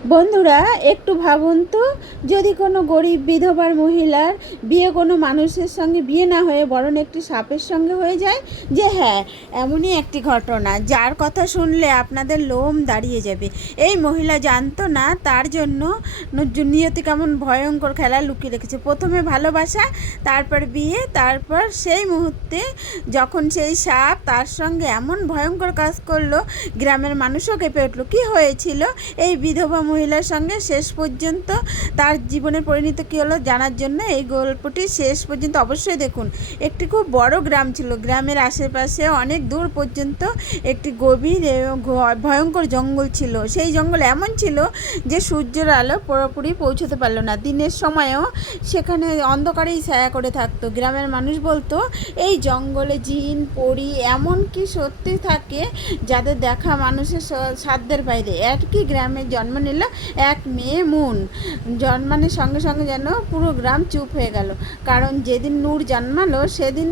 বন্ধুরা, একটু ভাবুন তো, যদি কোনো গরিব বিধবার মহিলার বিয়ে কোনো মানুষের সঙ্গে বিয়ে না হয়ে বরং একটি সাপের সঙ্গে হয়ে যায়। যে হ্যাঁ, এমনই একটি ঘটনা যার কথা শুনলে আপনাদের লোম দাঁড়িয়ে যাবে। এই মহিলা জানতো না তার জন্য নিয়তি কেমন ভয়ঙ্কর খেলা লুকিয়ে রেখেছে। প্রথমে ভালোবাসা, তারপর বিয়ে, তারপর সেই মুহূর্তে যখন সেই সাপ তার সঙ্গে এমন ভয়ঙ্কর কাজ করলো, গ্রামের মানুষও কেঁপে উঠলো। কী হয়েছিল এই বিধবা মহিলার সঙ্গে, শেষ পর্যন্ত তার জীবনের পরিণতি কী হলো জানার জন্য এই গল্পটি শেষ পর্যন্ত অবশ্যই দেখুন। একটি খুব বড় গ্রাম ছিল। গ্রামের আশেপাশে অনেক দূর পর্যন্ত একটি গভীর এবং ভয়ঙ্কর জঙ্গল ছিল। সেই জঙ্গল এমন ছিল যে সূর্যের আলো পুরোপুরি পৌঁছতে পারলো না। দিনের সময়ও সেখানে অন্ধকারেই ছায়া করে থাকতো। গ্রামের মানুষ বলতো এই জঙ্গলে জিন, পরী এমনকি সত্যি থাকে যাদের দেখা মানুষের সাধ্যের বাইরে। একই গ্রামে জন্ম নিল এক মেয়ে মুন। জন্মানোর সঙ্গে সঙ্গে যেন পুরো গ্রাম চুপ হয়ে গেল, কারণ যেদিন নূর জন্মালো সেদিন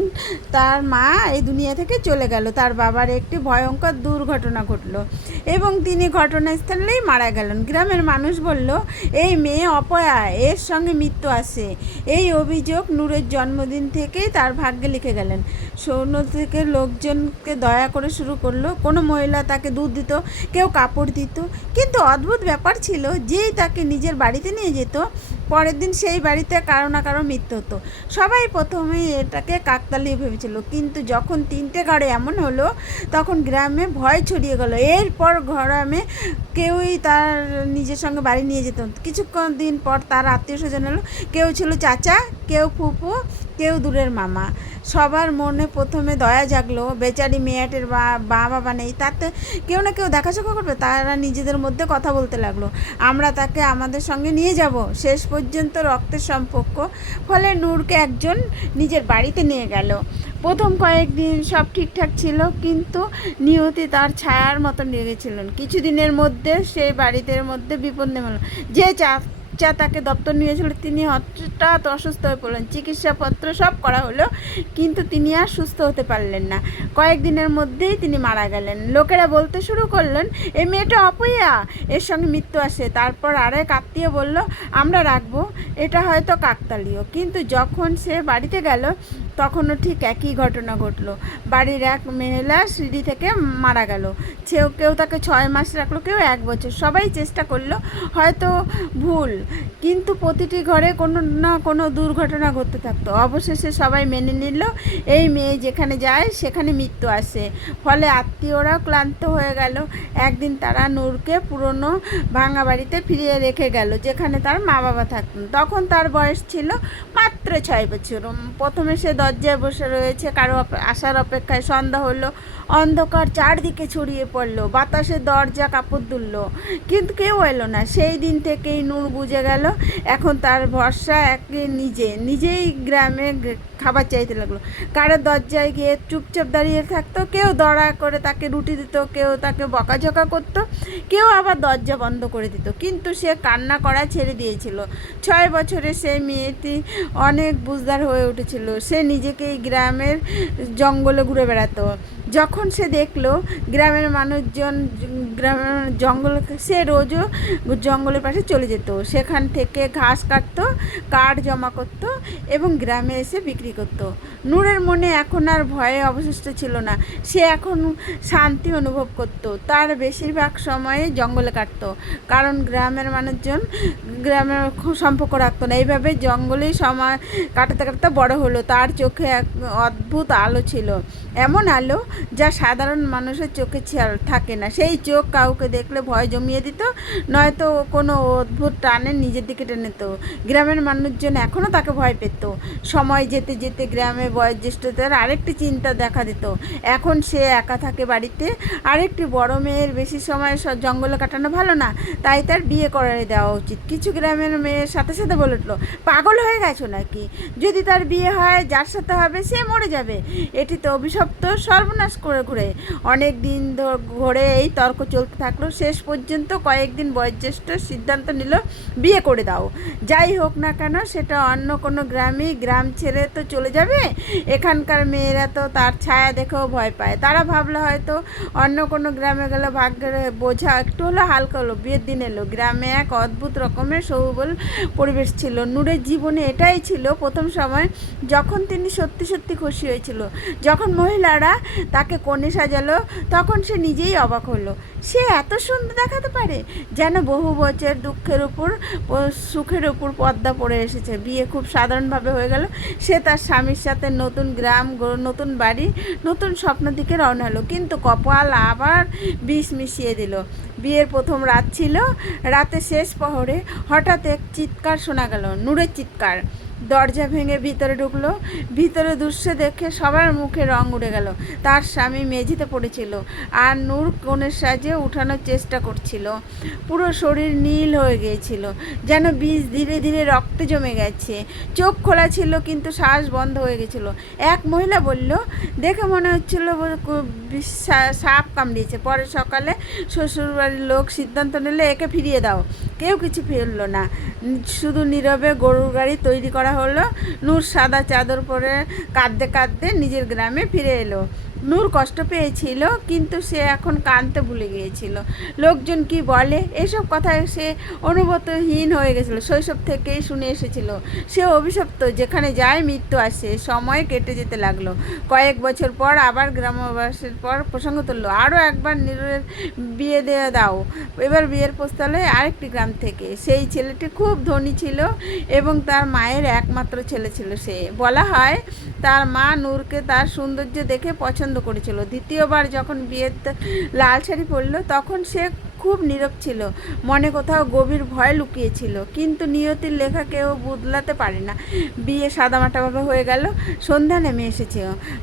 তার মা এই দুনিয়া থেকে চলে গেল। তার বাবার একটি ভয়ঙ্কর দুর্ঘটনা ঘটলো এবং তিনি ঘটনাস্থলেই মারা গেলেন। গ্রামের মানুষ বলল এই মেয়ে অপয়া, এর সঙ্গে মৃত্যু আসে। এই অভিযোগ নূরের জন্মদিন থেকেই তার ভাগ্যে লিখে গেলেন। সৌন্য থেকে লোকজনকে দয়া করে শুরু করলো। কোনো মহিলা তাকে দুধ দিত, কেউ কাপড় দিত, কিন্তু অদ্ভুত ব্যাপার ছিল, যেই তাকে নিজের বাড়িতে নিয়ে যেত পরের দিন সেই বাড়িতে কারো না কারো মৃত্যু হতো। সবাই প্রথমেই এটাকে কাকতালীয় ভেবেছিল, কিন্তু যখন 3টে ঘরে এমন হলো তখন গ্রামে ভয় ছড়িয়ে গেল। এরপর গ্রামে কেউই তার নিজের সঙ্গে বাড়ি নিয়ে যেত। কিছুক্ষণ দিন পর তার আত্মীয় স্বজন হলো। কেউ ছিল চাচা, কেউ ফুফু, কেউ দূরের মামা। সবার মনে প্রথমে দয়া জাগলো, বেচারি মেয়েটের বাবা নেই, তাতে কেউ না কেউ দেখাশোনা করবে। তারা নিজেদের মধ্যে কথা বলতে লাগলো, আমরা তাকে আমাদের সঙ্গে নিয়ে যাব। শেষ পর্যন্ত রক্তের সম্পর্ক ফলে নূরকে একজন নিজের বাড়িতে নিয়ে গেল। প্রথম কয়েকদিন সব ঠিকঠাক ছিল, কিন্তু নিয়তি তার ছায়ার মতো লেগেছিলেন। কিছুদিনের মধ্যে সেই বাড়িতে মধ্যে বিপদ নেমে এলো। যে তাকে দপ্তর নিয়েছিল তিনি হঠাৎ অসুস্থ হয়ে পড়লেন। চিকিৎসাপত্র সব করা হলো, কিন্তু তিনি আর সুস্থ হতে পারলেন না। কয়েকদিনের মধ্যেই তিনি মারা গেলেন। লোকেরা বলতে শুরু করলেন এই মেয়েটা অপয়া, এর সঙ্গে মৃত্যু আসে। তারপর আরেক আত্মীয় বলল আমরা রাখবো, এটা হয়তো কাকতালীয়। কিন্তু যখন সে বাড়িতে গেল তখনও ঠিক একই ঘটনা ঘটলো। বাড়ির এক মহিলা সিঁড়ি থেকে মারা গেল। কেউ তাকে 6 মাস রাখলো, কেউ 1 বছর। সবাই চেষ্টা করলো, হয়তো ভুল, কিন্তু প্রতিটি ঘরে কোনো না কোনো দুর্ঘটনা ঘটতে থাকতো। অবশেষে সবাই মেনে নিল এই মেয়ে যেখানে যায় সেখানে মৃত্যু আসে। ফলে আত্মীয়রাও ক্লান্ত হয়ে গেল। একদিন তারা নূরকে পুরনো ভাঙা বাড়িতে ফিরিয়ে রেখে গেল, যেখানে তার মা বাবা থাকতেন। তখন তার বয়স ছিল মাত্র 6 বছর। প্রথমে সে দরজায় বসে রয়েছে, কারো আসার অপেক্ষায়। সন্ধ্যা হলো, অন্ধকার চারদিকে ছড়িয়ে পড়লো, বাতাসে দরজা কাপড় দুলল, কিন্তু কেউ এলো না। সেই দিন থেকেই নূর বুঝে গেল এখন তার ভরসা একে নিজেই গ্রামে খাবার চাইতে লাগলো। কারো দরজায় গিয়ে চুপচাপ দাঁড়িয়ে থাকতো, কেউ দড়া করে তাকে রুটি দিত, কেউ তাকে বকাঝকা করতো, কেউ আবার দরজা বন্ধ করে দিত। কিন্তু সে কান্না করা ছেড়ে দিয়েছিল। 6 বছরে সেই মেয়েটি অনেক বুঝদার হয়ে উঠেছিল। সে নিজেকে এই গ্রামের জঙ্গলে ঘুরে বেড়াতো। যখন সে দেখলো গ্রামের মানুষজন জঙ্গল, সে রোজও জঙ্গলের পাশে চলে যেত। সেখান থেকে ঘাস কাটতো, কাঠ জমা করতো এবং গ্রামে এসে বিক্রি করতো। নূরের মনে এখন আর ভয়ে অবশিষ্ট ছিল না। সে এখন শান্তি অনুভব করত। তার বেশিরভাগ সময়ে জঙ্গলে কাটতো, কারণ গ্রামের মানুষজন গ্রামের সম্পর্ক রাখতো না। এইভাবে জঙ্গলেই সময় কাটাতে কাটাতে বড় হলো। তার চোখে এক অদ্ভুত আলো ছিল, এমন আলো যা সাধারণ মানুষের চোখে থাকে না। সেই চোখ কাউকে দেখলে ভয় জমিয়ে দিত, নয়তো কোনো অদ্ভুত টানে নিজের দিকে টেনে নিত। গ্রামের মানুষজন এখনও তাকে ভয় পেত। সময় যেতে যেতে গ্রামে বয়োজ্যেষ্ঠদের আরেকটি চিন্তা দেখা দিত। এখন সে একা থাকে বাড়িতে, আরেকটি বড় মেয়ের বেশি সময় জঙ্গলে কাটানো ভালো না, তাই তার বিয়ে করে দেওয়া উচিত। কিছু গ্রামের মেয়ের সাথে সাথে বলে উঠল, পাগল হয়ে গেছো নাকি? যদি তার বিয়ে হয় যার সাথে হবে সে মরে যাবে, এটি তো অভিশাপ অভিশপ্ত সর্বনাশ করে ঘুরে অনেক দিন ঘরে এই তর্ক চলতে থাকলো। শেষ পর্যন্ত কয়েকদিন বয়োজ্যেষ্ঠ সিদ্ধান্ত নিল বিয়ে করে দাও। যাই হোক না কেন সেটা অন্য কোনো গ্রামে, গ্রাম ছেড়ে তো চলে যাবে। এখানকার মেয়েরা তো তার ছায়া দেখেও ভয় পায়। তারা ভাবলো হয়তো অন্য কোনো গ্রামে গেলে ভাগ্যের বোঝা একটু হলো হালকা হলো। বিয়ের দিন এলো। গ্রামে এক অদ্ভুত রকমের সৌবল পরিবেশ ছিল। নূরের জীবনে এটাই ছিল প্রথম সময় যখন তিনি সত্যি সত্যি খুশি হয়েছিল। যখন মহিলারা তাকে কনে সাজালো তখন সে নিজেই অবাক হলো। সে এত সুন্দর দেখাতে পারে, যেন বহু বছর দুঃখের উপর সুখের উপর পর্দা পড়ে এসেছে। বিয়ে খুব সাধারণভাবে হয়ে গেল। সে তার স্বামীর সাথে নতুন গ্রাম, নতুন বাড়ি, নতুন স্বপ্ন দিকে রওনা হলো। কিন্তু কপাল আবার বিষ মিশিয়ে দিল। বিয়ের প্রথম রাত ছিল। রাতে শেষ প্রহরে হঠাৎ এক চিৎকার শোনা গেল, নূরের চিৎকার। দরজা ভেঙে ভিতরে ঢুকলো। ভিতরে দৃশ্য দেখে সবার মুখে রং উড়ে গেল। তার স্বামী মেঝেতে পড়েছিল আর নূর কোণের সাজে উঠানোর চেষ্টা করছিল। পুরো শরীর নীল হয়ে গিয়েছিল, যেন বীজ ধীরে ধীরে রক্তে জমে গেছে। চোখ খোলা ছিল কিন্তু শ্বাস বন্ধ হয়ে গেছিল। এক মহিলা বলল, দেখে মনে হচ্ছিল সাপ কামড়িয়েছে। পরে সকালে শ্বশুরবাড়ির লোক সিদ্ধান্ত নিলে একে ফিরিয়ে দাও। কেউ কিছু ফেললো না, শুধু নীরবে গরুর গাড়ি তৈরি করা হলো। নূর সাদা চাদর পরে কাঁদতে কাঁদতে নিজের গ্রামে ফিরে এলো। নূর কষ্ট পেয়েছিল কিন্তু সে এখন কাঁদতে ভুলে গিয়েছিল। লোকজন কি বলে এসব কথায় সে অনুভূতিহীন হয়ে গেছিল। শৈশব থেকেই শুনে এসেছিল সে অভিশপ্ত, যেখানে যায় মৃত্যু আসে। সময় কেটে যেতে লাগলো। কয়েক বছর পর আবার গ্রামবাসীর পর প্রসঙ্গ তুললো, আরও একবার নীরের বিয়ে দিয়ে দাও। এবার বিয়ের প্রস্তাব আরেকটি গ্রাম থেকে। সেই ছেলেটি খুব ধনী ছিল এবং তার মায়ের একমাত্র ছেলে ছিল। সে বলা হয় তার মা নূরকে তার সৌন্দর্য দেখে পছন্দ করেছিল। দ্বিতীয়বার যখন বিয়েতে লাল শাড়ি পরলো তখন সে খুব নীরব ছিল, মনে কোথাও গভীর ভয় লুকিয়েছিল। কিন্তু নিয়তির লেখা কেউ বদলাতে পারে না। বিয়ে সাদামাটাভাবে হয়ে গেল। সন্ধ্যা নেমে এসেছে।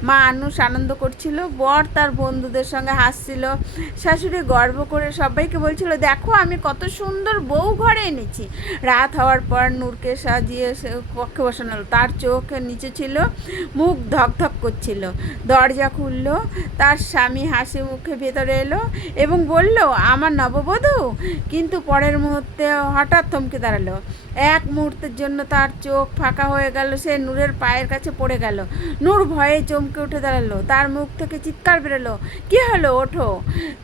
মা আনুষ আনন্দ করছিল, বর তার বন্ধুদের সঙ্গে হাসছিল। শাশুড়ি গর্ব করে সবাইকে বলছিল, দেখো আমি কত সুন্দর বউ ঘরে এনেছি। রাত হওয়ার পর নূরকে সাজিয়ে কক্ষে বসানো হলো। তার চোখের নিচে ছিল, মুখ ধকধক করছিল। দরজা খুলল। তার স্বামী হাসি মুখে ভেতরে এলো এবং বলল, আমার নববধূ। কিন্তু পরের মুহূর্তে হঠাৎ থমকে দাঁড়ালো। এক মুহূর্তের জন্য তার চোখ ফাঁকা হয়ে গেল। সে নূরের পায়ের কাছে পড়ে গেল। নূর ভয়ে চমকে উঠে দাঁড়ালো। তার মুখ থেকে চিৎকার বেরোলো, কি হলো, ওঠো।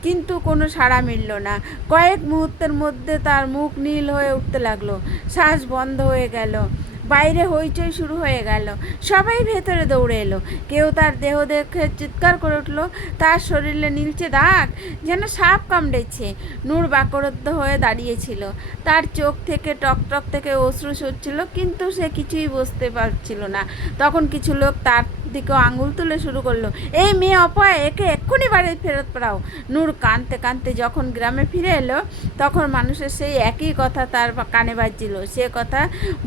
কিন্তু কোনো সাড়া মিলল না। কয়েক মুহূর্তের মধ্যে তার মুখ নীল হয়ে উঠতে লাগলো। শ্বাস বন্ধ হয়ে গেল। বাইরে হইচই শুরু হয়ে গেল। সবাই ভেতরে দৌড়ে এলো। কেউ তার দেহ দেখে চিৎকার করে উঠল, তার শরীরে নীলচে দাগ, যেন সাপ কামড়েছে। নূর বাকরুদ্ধ হয়ে দাঁড়িয়েছিল। তার চোখ থেকে টকটক থেকে অশ্রু ঝরছিল, কিন্তু সে কিছুই বুঝতে পারছিল না। তখন কিছু লোক তার দিকে আঙুল তুলে শুরু করলো, এই মেয়ে অপয়া, একে এক্ষুনি বাড়ি ফেরত পাঠাও। নূর কাঁদতে কাঁদতে যখন গ্রামে ফিরে এলো তখন মানুষের সেই একই কথা তার কানে বাজছিল। সে কথা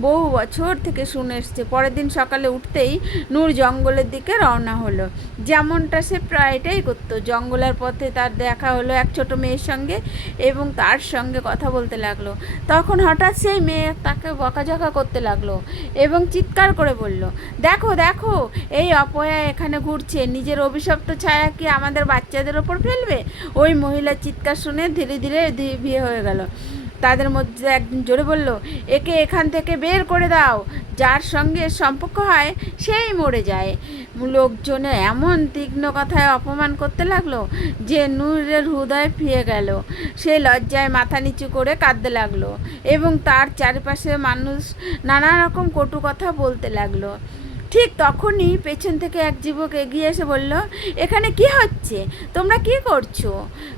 বহু বছর থেকে শুনে এসছে। পরের দিন সকালে উঠতেই নূর জঙ্গলের দিকে রওনা হলো, যেমনটা সে প্রায়টাই করতো। জঙ্গলের পথে তার দেখা হলো এক ছোট মেয়ের সঙ্গে এবং তার সঙ্গে কথা বলতে লাগলো। তখন হঠাৎ সেই মেয়ে তাকে বকাঝকা করতে লাগলো এবং চিৎকার করে বলল, দেখো দেখো, এই অপয়া এখানে ঘুরছে। নিজের অভিশপ্ত ছায়া কি আমাদের বাচ্চাদের ওপর ফেলবে? ওই মহিলার চিৎকার শুনে ধীরে ধীরে বিয়ে হয়ে গেল। তাদের মধ্যে একদিন জোরে বলল, একে এখান থেকে বের করে দাও। যার সঙ্গে সম্পর্ক হয় সেই মরে যায়। লোকজনে এমন তীক্ষ্ণ কথায় অপমান করতে লাগলো যে নূরের হৃদয় ফিরে গেল। সে লজ্জায় মাথা নিচু করে কাঁদতে লাগলো এবং তার চারপাশে মানুষ নানা রকম কটু কথা বলতে লাগলো। ঠিক তখনই পেছন থেকে এক যুবক এগিয়ে এসে বলল, এখানে কি হচ্ছে, তোমরা কি করছো?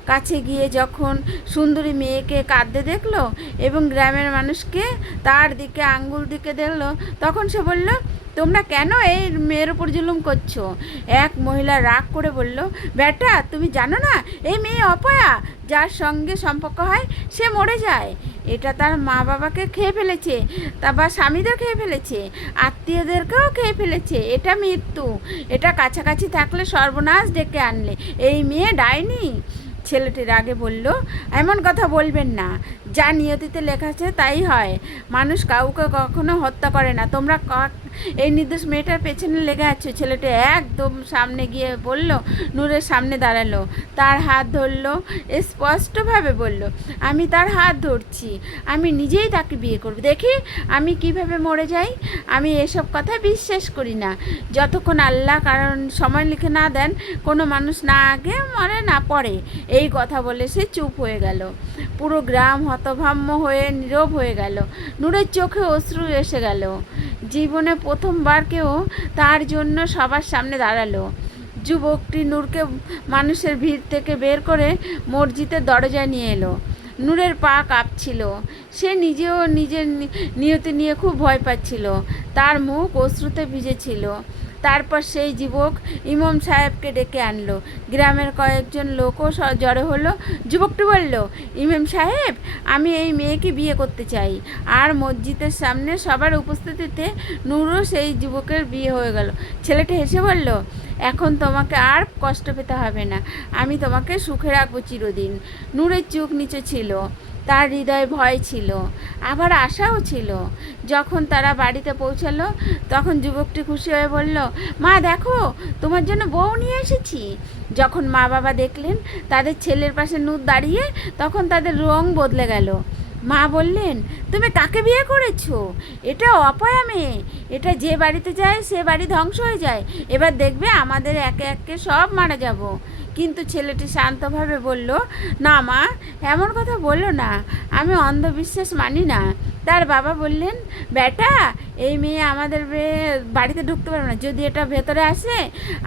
কাছে গিয়ে যখন সুন্দরী মেয়েকে কাঁদতে দেখলো এবং গ্রামের মানুষকে তার দিকে আঙ্গুল দিকে দেখলো তখন সে বলল, তোমরা কেন এই মেয়ের উপর জুলুম করছো? এক মহিলা রাগ করে বলল, বেটা তুমি জানো না এই মেয়ে অপয়া, যার সঙ্গে সম্পর্ক হয় সে মরে যায়। এটা তার মা বাবাকে খেয়ে ফেলেছে, তা বা স্বামীদের খেয়ে ফেলেছে, আত্মীয়দেরকেও খেয়ে ফেলেছে। এটা মৃত্যু। এটা কাছাকাছি থাকলে সর্বনাশ ডেকে আনলে। এই মেয়ে ডাইনি। ছেলেটি রাগে বলল, এমন কথা বলবেন না। যা নিয়তিতে লেখা আছে তাই হয়। মানুষ কাউকে কখনো হত্যা করে না। তোমরা এই নির্দোষ মেয়েটার পেছনে লেগে আছো। ছেলেটা একদম সামনে গিয়ে বলল, নূরের সামনে দাঁড়ালো, তার হাত ধরলো, স্পষ্টভাবে বলল, আমি তার হাত ধরছি, আমি নিজেই তাকে বিয়ে করব, দেখি আমি কিভাবে মরে যাই। আমি এসব কথা বিশ্বাস করি না। যতক্ষণ আল্লাহ কারণ সময় লিখে না দেন, কোনো মানুষ না আগে মরে না পরে। এই কথা বলে সে চুপ হয়ে গেল। পুরো গ্রাম হতভাম্য হয়ে নীরব হয়ে গেল। নূরের চোখে অশ্রু এসে গেল। জীবনে প্রথমবার কেউ তার জন্য সবার সামনে দাঁড়ালো। যুবকটি নূরকে মানুষের ভিড় থেকে বের করে মসজিদের দরজায় নিয়ে এলো। নূরের পা কাঁপছিল। সে নিজেও নিজের নিয়তি নিয়ে খুব ভয় পাচ্ছিল। তার মুখ অশ্রুতে ভিজেছিল। তারপর সেই যুবক ইমাম সাহেবকে ডেকে আনলো। গ্রামের কয়েকজন লোকও জড়ো হলো। যুবকটি বলল, ইমাম সাহেব, আমি এই মেয়েকে বিয়ে করতে চাই। আর মসজিদের সামনে সবার উপস্থিতিতে নূরও সেই যুবকের বিয়ে হয়ে গেল। ছেলেটা হেসে বলল, এখন তোমাকে আর কষ্ট পেতে হবে না, আমি তোমাকে সুখে রাখবো চিরদিন। নূরের চোখ নিচে ছিল, তার হৃদয়ে ভয় ছিল, আবার আশাও ছিল। যখন তারা বাড়িতে পৌঁছালো তখন যুবকটি খুশি হয়ে বলল, মা দেখো, তোমার জন্য বউ নিয়ে এসেছি। যখন মা বাবা দেখলেন তাদের ছেলের পাশে নূর দাঁড়িয়ে, তখন তাদের রং বদলে গেল। মা বললেন, তুমি কাকে বিয়ে করেছো? এটা অপয়া মেয়ে। এটা যে বাড়িতে যায় সে বাড়ি ধ্বংস হয়ে যায়। এবার দেখবে আমাদের একে একে সব মারা যাব। কিন্তু ছেলেটি শান্তভাবে বলল, না মা, এমন কথা বললো না, আমি অন্ধবিশ্বাস মানি না। তার বাবা বললেন, বেটা, এই মেয়ে আমাদের বাড়িতে ঢুকতে পারবে না। যদি এটা ভেতরে আসে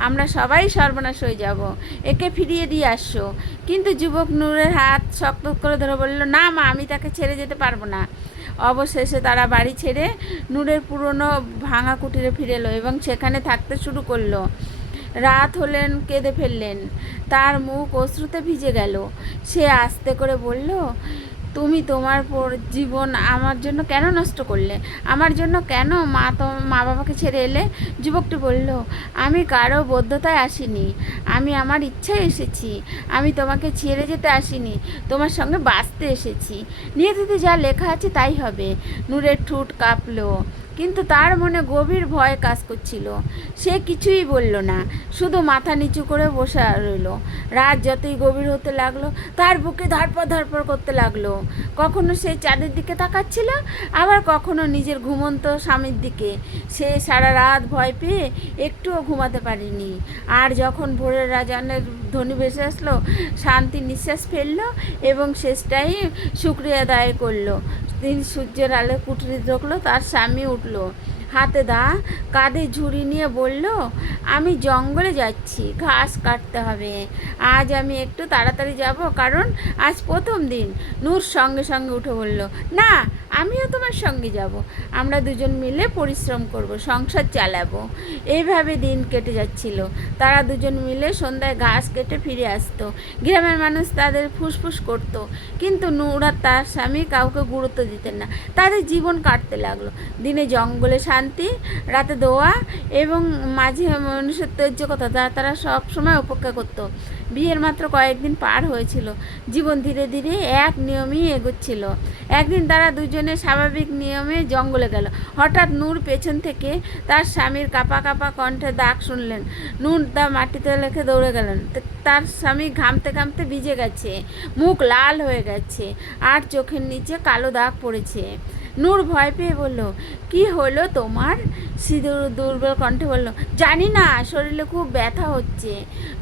আমরা সবাই সর্বনাশ হয়ে যাব। একে ফিরিয়ে দিয়ে আসছো। কিন্তু যুবক নূরের হাত শক্ত করে ধরে বলল, না মা, আমি তাকে ছেড়ে যেতে পারবো না। অবশেষে তারা বাড়ি ছেড়ে নূরের পুরনো ভাঙা কুটিরে ফিরে এলো এবং সেখানে থাকতে শুরু করলো। রাত হলেন, কেঁদে ফেললেন। তার মুখ অশ্রুতে ভিজে গেল। সে আস্তে করে বলল, তুমি তোমার জীবন আমার জন্য কেন নষ্ট করলে? আমার জন্য কেন মা বাবাকে ছেড়ে এলে? যুবকটি বলল, আমি কারো বদ্ধতায় আসিনি, আমি আমার ইচ্ছায় এসেছি। আমি তোমাকে ছেড়ে যেতে আসিনি, তোমার সঙ্গে বাঁচতে এসেছি। নিয়তিতে যা লেখা আছে তাই হবে। নূরের ঠোঁট কাঁপলো, কিন্তু তার মনে গভীর ভয় কাজ করছিল। সে কিছুই বলল না, শুধু মাথা নিচু করে বসে রইল। রাত যতই গভীর হতে লাগলো তার বুকে ধরপড় ধরপড় করতে লাগলো। কখনো সে চাঁদের দিকে তাকাচ্ছিল, আবার কখনো নিজের ঘুমন্ত স্বামীর দিকে। সে সারা রাত ভয় পেয়ে একটুও ঘুমাতে পারেনি। আর যখন ভোরের রাজানের ধ্বনি ভেসে আসলো, শান্তির নিঃশ্বাস ফেললো এবং শেষটাই শুকরিয়া আদায় করলো। তিনি সূর্যের আলো কুঠরি ঢুকলো। তার স্বামী উঠল, হাতে দা, কাঁধে ঝুড়ি নিয়ে বলল, আমি জঙ্গলে যাচ্ছি, ঘাস কাটতে হবে। আজ আমি একটু তাড়াতাড়ি যাব, কারণ আজ প্রথম দিন। নূর সঙ্গে সঙ্গে উঠে বলল, না, আমিও তোমার সঙ্গে যাব। আমরা দুজন মিলে পরিশ্রম করব, সংসার চালাবো। এইভাবে দিন কেটে যাচ্ছিল। তারা দুজন মিলে সন্ধ্যায় ঘাস কেটে ফিরে আসতো। গ্রামের মানুষ তাদের ফুসফুস করত, কিন্তু নূর আর তার স্বামী কাউকে গুরুত্ব দিতেন না। তাদের জীবন কাটতে লাগলো। দিনে জঙ্গলে শান্তি, রাতে দোয়া এবং মাঝে মানুষের ত্যায্যকতা, যা তারা সব সময় উপেক্ষা করত। বিয়ের মাত্র কয়েকদিন পার হয়েছিল। জীবন ধীরে ধীরে এক নিয়মেই এগোচ্ছিল। একদিন তারা দুজনে স্বাভাবিক নিয়মে জঙ্গলে গেল। হঠাৎ নূর পেছন থেকে তার স্বামীর কাঁপা কাঁপা কণ্ঠে ডাক শুনলেন। নূর তা মাটিতে রেখে দৌড়ে গেলেন। তার স্বামী ঘামতে ঘামতে ভিজে গেছে, মুখ লাল হয়ে গেছে আর চোখের নিচে কালো দাগ পড়েছে। নূর ভয় পেয়ে বলল, কি হলো তোমার? সিঁদুর দুর্বল কণ্ঠে বলল, জানি না, শরীরে খুব ব্যথা হচ্ছে।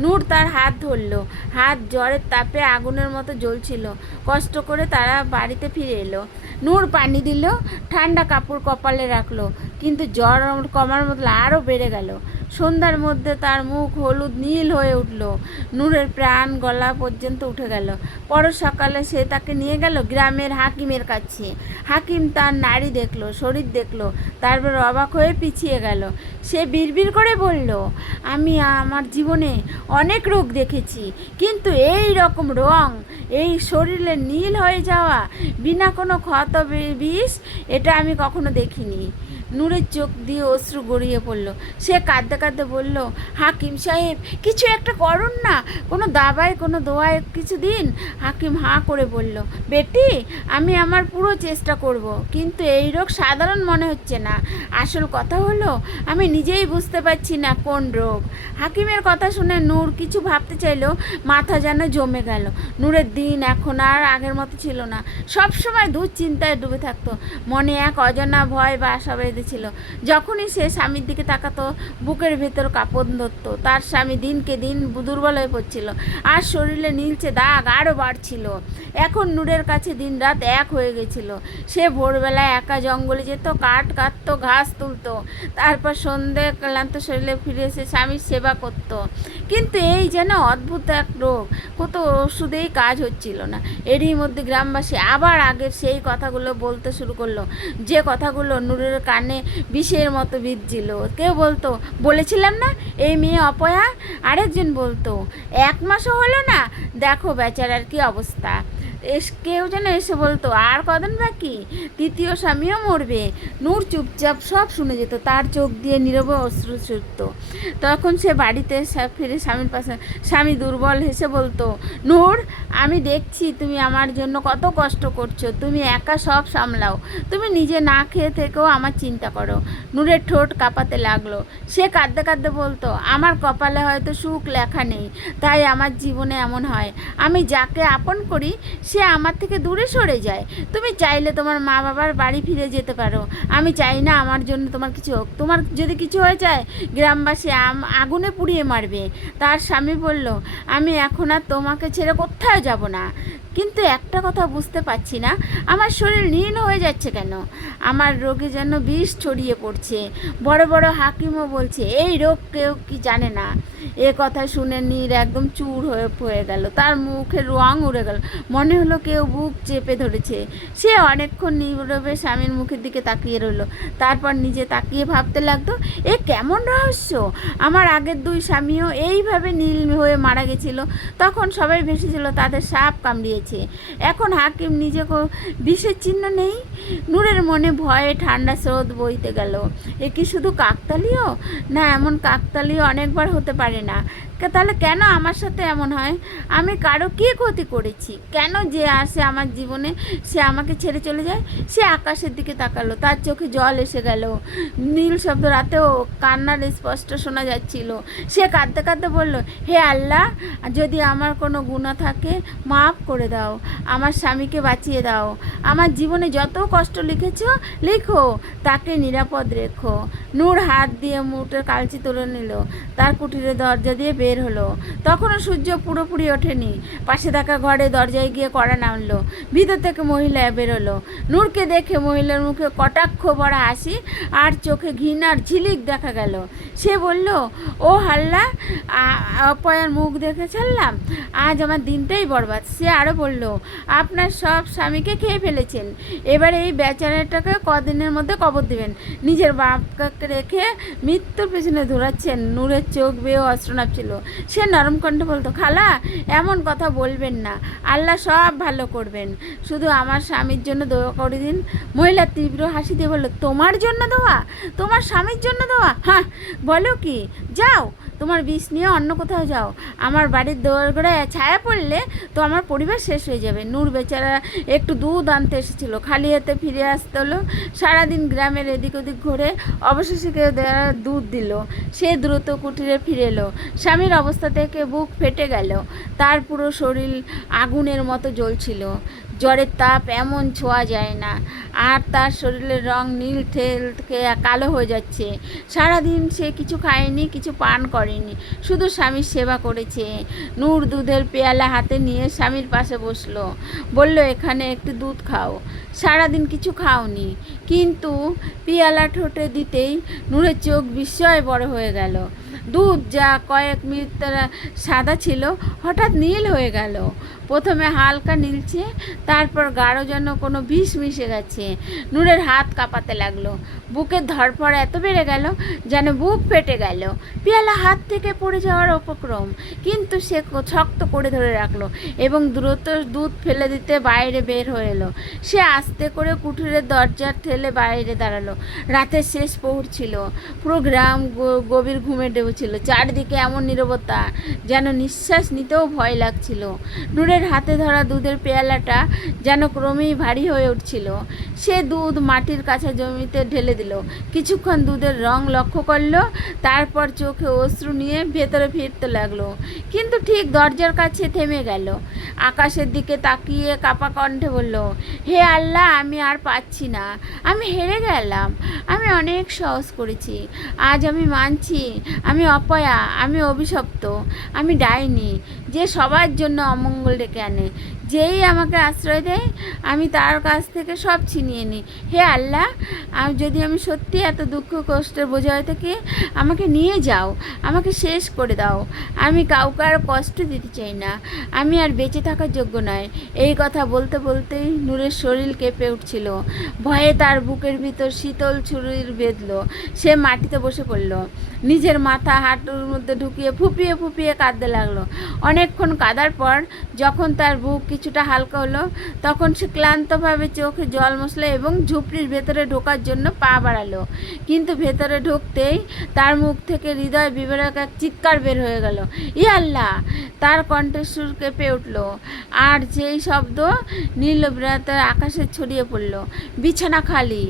নূর তার হাত ধরল। হাত জ্বরের তাপে আগুনের মতো জ্বলছিল। কষ্ট করে তারা বাড়িতে ফিরে এলো। নূর পানি দিল, ঠান্ডা কাপড় কপালে রাখলো, কিন্তু জ্বর কমার মতো আরও বেড়ে গেল। সন্ধ্যার মধ্যে তার মুখ হলুদ নীল হয়ে উঠল। নূরের প্রাণ গলা পর্যন্ত উঠে গেল। পরের সকালে সে তাকে নিয়ে গেল গ্রামের হাকিমের কাছে। হাকিম তার নাড়ি দেখলো, শরীর দেখলো, তারপর অবাক হয়ে পিছিয়ে গেল। সে বিড়বিড় করে বলল, আমি আমার জীবনে অনেক রোগ দেখেছি, কিন্তু এই রকম রং, এই শরীরে নীল হয়ে যাওয়া বিনা কোনো ক্ষত বিষ, এটা আমি কখনো দেখিনি। নূরের চোখ দিয়ে অশ্রু গড়িয়ে পড়ল। সে কাঁদতে কাঁদতে বলল, হাকিম সাহেব, কিছু একটা করুন না, কোনো দাবায় কোনো দোয়ায় কিছু দিন। হাকিম হাঁ করে বলল, বেটি, আমি আমার পুরো চেষ্টা করব, কিন্তু এই রোগ সাধারণ মনে হচ্ছে না। আসল কথা হলো আমি নিজেই বুঝতে পারছি না কোন রোগ। হাকিমের কথা শুনে নূর কিছু ভাবতে চাইলেও মাথা যেন জমে গেল। নূরের দিন এখন আর আগের মতো ছিল না। সব সময় দুশ্চিন্তায় ডুবে থাকতো। মনে এক অজানা ভয় বা আশা বেঁধেছিল। যখনই সে স্বামীর দিকে তাকাতো, বুকের ভেতর কাঁপন ধরতো। তার স্বামী দিনকে দিন দুর্বল হয়ে পড়ছিল, আর শরীরে নীলচে দাগ আরও বাড়ছিল। এখন নূরের কাছে দিন রাত এক হয়ে গেছিল। সে ভোরবেলায় একা জঙ্গলে যেত, কাঠ কাটতো, ঘাস তুলতো, তারপর সন্ধে ক্লান্ত শরীরে ফিরে এসে স্বামীর সেবা করত। কিন্তু এই যেন অদ্ভুত এক রোগ, কত ওষুধেই কাজ হচ্ছিল না। এরই মধ্যে গ্রামবাসী আবার আগের সেই কথাগুলো বলতে শুরু করলো, যে কথাগুলো নূরের কানে বিষের মতো বিঁধছিল। কেউ বলতো, বলেছিলাম না এই মেয়ে অপয়া। আরেকজন বলতো, 1 মাসও হলো না, দেখো বেচারার কি অবস্থা। কেউ যেন এসে বলতো, আর কদিন বাকি, তৃতীয় স্বামীও মরবে। নূর চুপচাপ সব শুনে যেত, তার চোখ দিয়ে নীরবে অশ্রু ছুটত। তখন সে বাড়িতে ফিরে স্বামীর পাশে, স্বামী দুর্বল হেসে বলতো, নূর, আমি দেখছি তুমি আমার জন্য কত কষ্ট করছো, তুমি একা সব সামলাও, তুমি নিজে না খেয়ে থেকেও আমার চিন্তা করো। নূরের ঠোঁট কাঁপাতে লাগলো। সে কাঁদতে কাঁদতে বলতো, আমার কপালে হয়তো সুখ লেখা নেই, তাই আমার জীবনে এমন হয়। আমি যাকে আপন করি সে আমার থেকে দূরে সরে যায়। তুমি চাইলে তোমার মা বাবার বাড়ি ফিরে যেতে পারো। আমি চাই না আমার জন্য তোমার কিছু হোক। তোমার যদি কিছু হয়ে যায়, গ্রামবাসী আগুনে পুড়িয়ে মারবে। তার স্বামী বলল, আমি এখন আর তোমাকে ছেড়ে কোথাও যাব না, কিন্তু একটা কথা বুঝতে পারছি না, আমার শরীর নীল হয়ে যাচ্ছে কেন? আমার রোগে যেন বিষ ছড়িয়ে পড়ছে। বড় বড় হাকিমও বলছে এই রোগ কেউ কি জানে না। এ কথা শুনে নীর একদম চুর হয়ে গেল, তার মুখের রং উড়ে গেল, মনে হলো কেউ বুক চেপে ধরেছে। সে অনেকক্ষণ নীরবে স্বামীর মুখের দিকে তাকিয়ে রইল, তারপর নিজে তাকিয়ে ভাবতে লাগতো, এ কেমন রহস্য! আমার আগের 2 স্বামীও এইভাবে নীল হয়ে মারা গেছিল, তখন সবাই ভেসেছিল তাদের সাপ কামড়িয়েছে। এখন হাকিম নিজেকে বিষের চিহ্ন নেই। নূরের মনে ভয়ে ঠান্ডা স্রোত বইতে গেল। এ কি শুধু কাকতালীয়? না, এমন কাকতালীয় অনেকবার হতে পারে না। তাহলে কেন আমার সাথে এমন হয়? আমি কারো কী ক্ষতি করেছি? কেন যে আসে আমার জীবনে সে আমাকে ছেড়ে চলে যায়? সে আকাশের দিকে তাকালো, তার চোখে জল এসে গেল। নীল শব্দ রাতেও কান্নার স্পষ্ট শোনা যাচ্ছিল। সে কাঁদতে কাঁদতে বলল, হে আল্লাহ, যদি আমার কোনো গুনাহ থাকে মাফ করে দাও, আমার স্বামীকে বাঁচিয়ে দাও, আমার জীবনে যত কষ্ট লিখো, তাকে নিরাপদ রেখো। নূর হাত দিয়ে মুঠের কালচি তুলে নিল, তার কুটিরে দরজা দিয়ে বের হলো। তখনও সূর্য পুরোপুরি ওঠেনি। পাশে থাকা ঘরে দরজায় গিয়ে কড়া নামলো। ভিতর থেকে মহিলা বেরোলো। নূরকে দেখে মহিলার মুখে কটাক্ষ ভরা হাসি আর চোখে ঘৃণার ঝিলিক দেখা গেল। সে বলল, ও হাল্লা, অপয়ার মুখ দেখে ছাড়লাম, আজ আমার দিনটাই বরবাদ। সে আরও বলল, আপনার সব স্বামীকে খেয়ে ফেলেছেন, এবার এই বেচারাটাকে কদিনের মধ্যে কবর দেবেন। নিজের বাপকে রেখে মৃত্যুর পেছনে ধরাচ্ছেন। নূরের চোখ বেয়েও অস্ত্র নামছিল। সে নরম কণ্ঠে বলতো, খালা, এমন কথা বলবেন না, আল্লাহ সব ভালো করবেন, শুধু আমার স্বামীর জন্য দোয়া করে দিন। মহিলা তীব্র হাসি দিয়ে বলল, তোমার জন্য দোয়া? তোমার স্বামীর জন্য দোয়া? হ্যাঁ, বলো কি, যাও তোমার বিষ নিয়ে অন্য কোথাও যাও, আমার বাড়ির দোরগোড়ায় ছায়া পড়লে তো আমার পরিবার শেষ হয়ে যাবে। নূর বেচারা একটু দুধ আনতে এসেছিল, খালি হাতে ফিরে আসতে হলো। সারাদিন গ্রামের এদিক ওদিক ঘুরে অবশেষে কেউ দুধ দিল। সে দ্রুত কুটিরে ফিরে এলো। স্বামীর অবস্থা থেকে বুক ফেটে গেল, তার পুরো শরীর আগুনের মতো জ্বলছিল। জ্বরের তাপ এমন ছোঁয়া যায় না, আর তার শরীরের রং নীল থেকে কালো হয়ে যাচ্ছে। সারাদিন সে কিছু খায়নি, কিছু পান করেনি, শুধু স্বামীর সেবা করেছে। নূর দুধের পেয়ালা হাতে নিয়ে স্বামীর পাশে বসলো, বলল, এখানে একটু দুধ খাও। সারাদিন কিছু খাওনি। কিন্তু পেয়ালা ঠোঁটে দিতেই নূরের চোখ বিস্ময়ে বড় হয়ে গেল। দুধ যা কয়েক মিনিট সাদা ছিল হঠাৎ নীল হয়ে গেল। প্রথমে হালকা নীলচে, তারপর গাঢ় যেন কোনো বিষ মিশে গেছে। নূরের হাত কাঁপাতে লাগলো, বুকের ধড়ফড় এত বেড়ে গেল যেন বুক ফেটে গেল। পেয়ালা হাত থেকে পড়ে যাওয়ার উপক্রম, কিন্তু সে শক্ত করে ধরে রাখলো এবং দ্রুত দুধ ফেলে দিতে বাইরে বের হয়ে এলো। সে আস্তে করে কুঠুরের দরজা ঠেলে বাইরে দাঁড়ালো। রাতের শেষ প্রহর ছিল, পুরো গ্রাম গভীর ঘুমে ডুবেছিল। চারদিকে এমন নীরবতা যেন নিঃশ্বাস নিতেও ভয় লাগছিল। নূরের হাতে ধরা দুধের পেয়ালাটা যেন ক্রমেই ভারী হয়ে উঠছিল। সে দুধ মাটির কাছে জমিতে ঢেলে দিল, কিছুক্ষণ দুধের রং লক্ষ্য করলো, তারপর চোখে অশ্রু নিয়ে ভেতরে ফিরতে লাগলো। কিন্তু ঠিক দরজার কাছে থেমে গেল। আকাশের দিকে তাকিয়ে কাপা কণ্ঠে বলল, হে আল্লাহ, আমি আর পাচ্ছি না, আমি হেরে গেলাম। আমি অনেক সাহস করেছি, আজ আমি মানছি আমি অপয়া, আমি অভিশপ্ত, আমি ডাইনি যে সবার জন্য অমঙ্গল ডেকে আনে। যেই আমাকে আশ্রয় দেয় আমি তার কাছ থেকে সব ছিনিয়ে নিই। হে আল্লাহ, যদি আমি সত্যি এত দুঃখ কষ্টের বোঝা হয়ে থাকি, আমাকে নিয়ে যাও, আমাকে শেষ করে দাও। আমি কাউকে আর কষ্ট দিতে চাই না, আমি আর বেঁচে থাকার যোগ্য নয়। এই কথা বলতে বলতেই নূরের শরীর কেঁপে উঠছিল। ভয়ে তার বুকের ভিতর শীতল ছুরির বেঁধল। সে মাটিতে বসে পড়ল, নিজের মাথা হাঁটুর মধ্যে ঢুকিয়ে ফুপিয়ে ফুপিয়ে কাঁদতে লাগলো। অনেকক্ষণ কাঁদার পর যখন তার বুক কিছুটা হালকা হলো, তখন সে ক্লান্তভাবে চোখে জল মুছল এবং ঝুপড়ির ভেতরে ঢোকার জন্য পা বাড়ালো। কিন্তু ভেতরে ঢুকতেই তার মুখ থেকে হৃদয় বিভোরক এক চিৎকার বের হয়ে গেল, ইয়া আল্লাহ! তার কণ্ঠের সুর কেঁপে উঠল, আর যেই শব্দ নীল বিরাতের আকাশে ছড়িয়ে পড়ল। বিছানা খালি।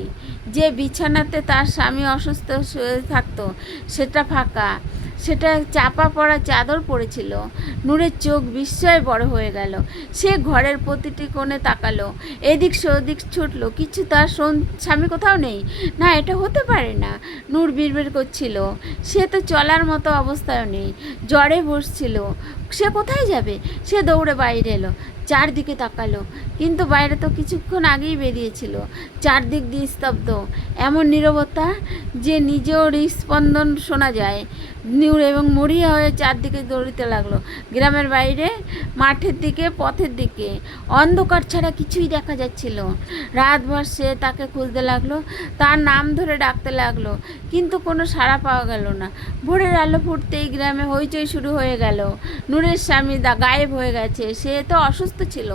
যে বিছানাতে তার স্বামী অসুস্থ শুয়ে থাকতো সেটা ফাঁকা, সেটা চাপা পড়া চাদর পড়েছিল। নূরের চোখ বিস্ময়ে বড় হয়ে গেল। সে ঘরের প্রতিটি কোণে তাকালো, এদিক সেদিক ছুটলো, কিছু তার স্বামী কোথাও নেই। না, এটা হতে পারে না, নূর বিড়বিড় করছিল। সে তো চলার মতো অবস্থায়ও নেই, জ্বরে বসছিল। সে কোথায় যাবে? সে দৌড়ে বাইরে এলো, চারদিকে তাকালো, কিন্তু বাইরে তো কিছুক্ষণ আগেই বেরিয়েছিল। চারদিক দিয়ে স্তব্ধ, এমন নীরবতা যে নিজেও হৃদস্পন্দন শোনা যায়। নূর এবং মরিয়া হয়ে চারদিকে দৌড়িতে লাগলো, গ্রামের বাইরে, মাঠের দিকে, পথের দিকে। অন্ধকার ছাড়া কিছুই দেখা যাচ্ছিল। রাতভর সে তাকে খুঁজতে লাগলো, তার নাম ধরে ডাকতে লাগলো, কিন্তু কোনো সাড়া পাওয়া গেল না। ভোরের আলো ফুটতেই গ্রামে হইচই শুরু হয়ে গেল। নূরের স্বামী গায়েব হয়ে গেছে। সে তো অসুস্থ ছিল,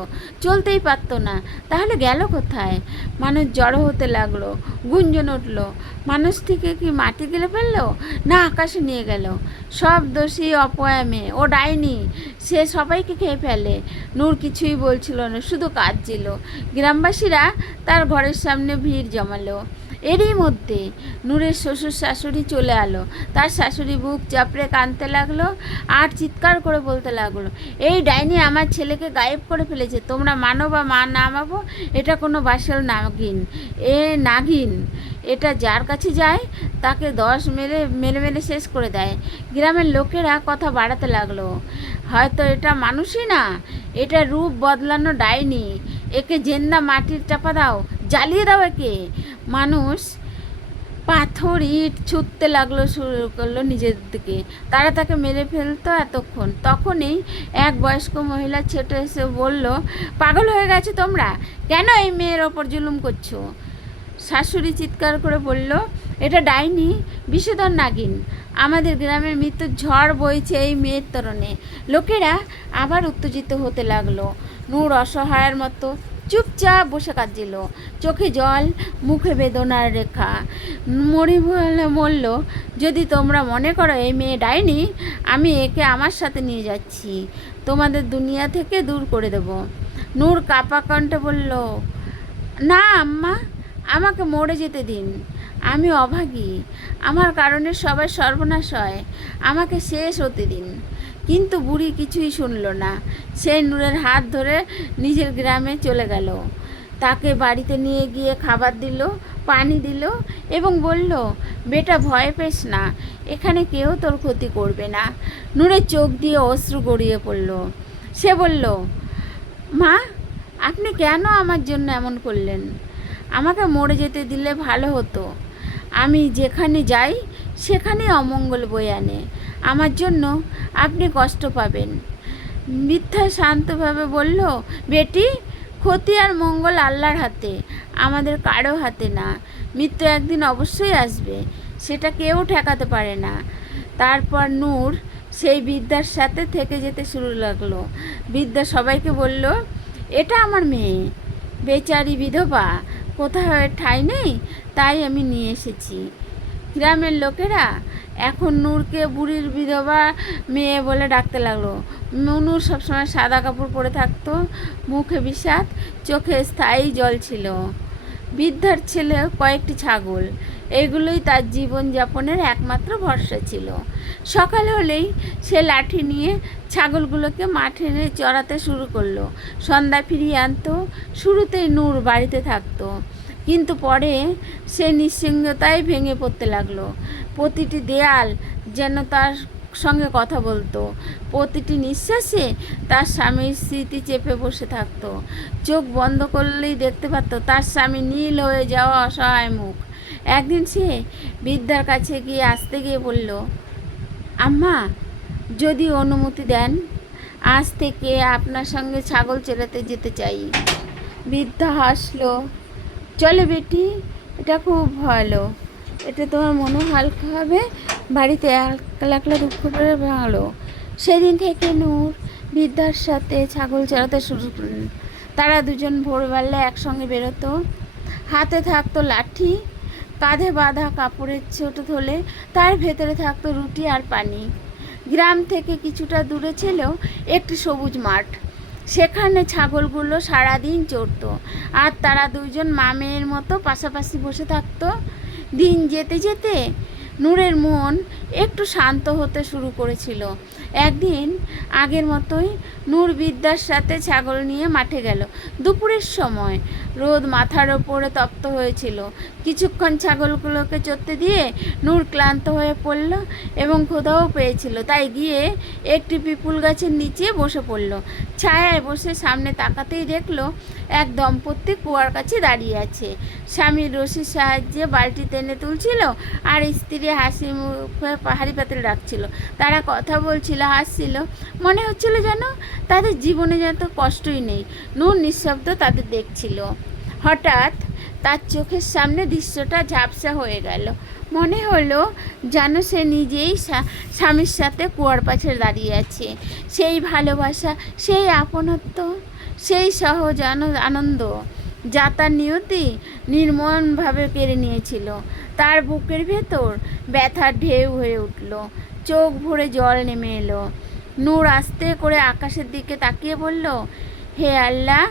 চলতেই পারত না, তাহলে গেল কোথায়? মানুষ জড়ো হতে লাগলো, গুঞ্জন উঠল। মানুষ থেকে কি মাটি গেলে ফেললো, না আকাশে নিয়ে গেল? সব দোষী অপয়া মেয়ে, ও ডাইনি, সে সবাইকে খেয়ে ফেলে। নূর কিছুই বলছিল না, শুধু কাঁদছিল। গ্রামবাসীরা তার ঘরের সামনে ভিড় জমালো। এরই মধ্যে নূরের শ্বশুর শাশুড়ি চলে এলো। তার শাশুড়ি বুক চাপড়ে কাঁদতে লাগলো আর চিৎকার করে বলতে লাগলো, এই ডাইনি আমার ছেলেকে গায়েব করে ফেলেছে, তোমরা মানো বা না মানো, এটা কোনো বাসেল নাগিন। নাগিন এটা যার কাছে যায় তাকে 10 মেরে মেরে মেরে শেষ করে দেয়। গ্রামের লোকেরা কথা বাড়াতে লাগলো, হয়তো এটা মানুষই না, এটা রূপ বদলানো ডাইনি, একে জেন্না মাটির চাপা দাও, জ্বালিয়ে দাও একে। মানুষ পাথর ইট ছুটতে লাগলো, শুরু করলো নিজের দিকে, তারা তাকে মেরে ফেলতো এতক্ষণ। তখনই এক বয়স্ক মহিলা ছেটে এসে বলল, পাগল হয়ে গেছে তোমরা, কেন এই মেয়ের ওপর জুলুম করছো? শাশুড়ি চিৎকার করে বলল, এটা ডাইনি, বিষধর নাগিন, আমাদের গ্রামের মৃত্যুর ঝড় বইছে এই মেয়ের তরণে। লোকেরা আবার উত্তেজিত হতে লাগলো। নূর অসহায়ের মতো চুপচাপ বসে কাঁদছিল, চোখে জল, মুখে বেদনার রেখা। মরি বলল, যদি তোমরা মনে করো এই মেয়ে ডাইনি, আমি একে আমার সাথে নিয়ে যাচ্ছি, তোমাদের দুনিয়া থেকে দূর করে দেব। নূর কাপা কণ্ঠে বলল, না আম্মা, আমাকে মরে যেতে দিন, আমি অভাগী, আমার কারণে সবাই সর্বনাশ হয়, আমাকে শেষ হতে দিন। কিন্তু বুড়ি কিছুই শুনল না। সে নূরের হাত ধরে নিজের গ্রামে চলে গেল। তাকে বাড়িতে নিয়ে গিয়ে খাবার দিল, পানি দিল এবং বলল, বেটা ভয় পেস না, এখানে কেউ তোর ক্ষতি করবে না। নূরের চোখ দিয়ে অশ্রু গড়িয়ে পড়ল। সে বলল, মা, আপনি কেন আমার জন্য এমন করলেন? আমাকে মরে যেতে দিলে ভালো হতো। আমি যেখানে যাই সেখানেই অমঙ্গল বয়ে আনে। আমার জন্য আপনি কষ্ট পাবেন। বৃদ্ধা শান্তভাবে বলল, বেটি, ক্ষতি আর মঙ্গল আল্লাহর হাতে, আমাদের কারো হাতে না। মৃত্যু একদিন অবশ্যই আসবে, সেটা কেউ ঠেকাতে পারে না। তারপর নূর সেই বৃদ্ধার সাথে থেকে যেতে শুরু লাগলো। বৃদ্ধা সবাইকে বলল, এটা আমার মেয়ে, বেচারি বিধবা, কোথাও এর ঠাঁই নেই, তাই আমি নিয়ে এসেছি। গ্রামের লোকেরা এখন নূরকে বুড়ির বিধবা মেয়ে বলে ডাকতে লাগলো। নূর সবসময় সাদা কাপড় পরে থাকতো, মুখে বিষাদ, চোখে স্থায়ী জল ছিল। বৃদ্ধার ছেলে কয়েকটি ছাগল, এগুলোই তার জীবনযাপনের একমাত্র ভরসা ছিল। সকাল হলেই সে লাঠি নিয়ে ছাগলগুলোকে মাঠে চড়াতে শুরু করলো। সন্ধ্যা ফিরিয়ে আনতো। শুরুতেই নূর বাড়িতে থাকতো, কিন্তু পরে সে নিঃসঙ্গতায় ভেঙে পড়তে লাগলো। প্রতিটি দেয়াল যেন তার সঙ্গে কথা বলতো, প্রতিটি নিঃশ্বাসে তার স্বামীর স্মৃতি চেপে বসে থাকতো। চোখ বন্ধ করলেই দেখতে পারত তার স্বামী নীল হয়ে যাওয়া অসহায় মুখ। একদিন সে বৃদ্ধার কাছে আসতে গিয়ে বলল, আম্মা, যদি অনুমতি দেন, আজ থেকে আপনার সঙ্গে ছাগল চড়াতে যেতে চাই। বৃদ্ধা হাসলো। চলে বেটি, এটা খুব ভালো, এটা তোমার মনে হালকা হবে, বাড়িতে একলা একলা দুঃখ করে ভালো। সেদিন থেকে নূর বৃদ্ধার সাথে ছাগল চড়াতে শুরু করলেন। তারা দুজন ভোরবেলা একসঙ্গে বেরোতো। হাতে থাকতো লাঠি, কাঁধে বাঁধা কাপড়ের ছোট থলে, তার ভেতরে থাকতো রুটি আর পানি। গ্রাম থেকে কিছুটা দূরে ছিল একটি সবুজ মাঠ। সেখানে ছাগলগুলো সারাদিন চড়তো, আর তারা দুজন মা মেয়ের মতো পাশাপাশি বসে থাকতো। দিন যেতে যেতে নূরের মন একটু শান্ত হতে শুরু করেছিল। একদিন আগের মতোই নূর বৃদ্ধার সাথে ছাগল নিয়ে মাঠে গেল। দুপুরের সময় রোদ মাথার ওপরে তপ্ত হয়েছিল। কিছুক্ষণ ছাগলগুলোকে চড়তে দিয়ে নূর ক্লান্ত হয়ে পড়ল এবং ক্ষুধাও পেয়েছিল, তাই গিয়ে একটি পিপুল গাছের নিচে বসে পড়ল। ছায়ায় বসে সামনে তাকাতেই দেখলো এক দম্পতি কুয়ার কাছে দাঁড়িয়ে আছে। স্বামীর রশির সাহায্যে বালতি টেনে তুলছিল, আর স্ত্রী হাসি মুখে হাঁড়ি পাতিল রাখছিল। তারা কথা বলছিল, হাসছিল, মনে হচ্ছিল যেন তাদের জীবনে যেন কষ্টই নেই। নূর নিঃশব্দ তাদের দেখছিল। হঠাৎ তার চোখের সামনে দৃশ্যটা ঝাপসা হয়ে গেল। মনে হলো যেন সে নিজেই স্বামীর সাথে কুয়ার পাশে দাঁড়িয়ে আছে। সেই ভালোবাসা, সেই আপনত্ব, সেই সহজ আনন্দ যা তার নিয়তি নির্মমভাবে কেড়ে নিয়েছিল। তার বুকের ভেতর ব্যথার ঢেউ হয়ে উঠল, চোখ ভরে জল নেমে এলো। নূর আস্তে করে আকাশের দিকে তাকিয়ে বলল, হে আল্লাহ,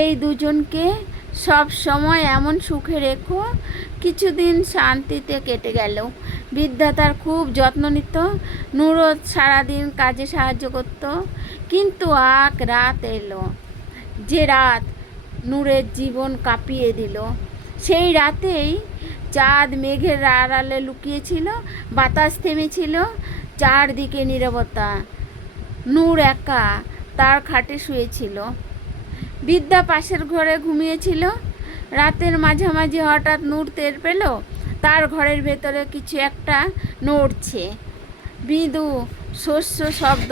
এই দুজনকে সব সময় এমন সুখে রেখো। কিছুদিন শান্তিতে কেটে গেল। বৃদ্ধা তার খুব যত্ন নিত। নূরও সারাদিন কাজে সাহায্য করত। কিন্তু এক রাত এলো, যে রাত নূরের জীবন কাঁপিয়ে দিল। সেই রাতেই চাঁদ মেঘের আড়ালে লুকিয়েছিল, বাতাস থেমেছিল, চারদিকে নীরবতা। নূর একা তার খাটে শুয়েছিল। বৃদ্ধা পাশের ঘরে ঘুমিয়েছিল। রাতের মাঝামাঝি হঠাৎ নূর টের পেল তার ঘরের ভেতরে কিছু একটা নড়ছে। মৃদু শস্য শব্দ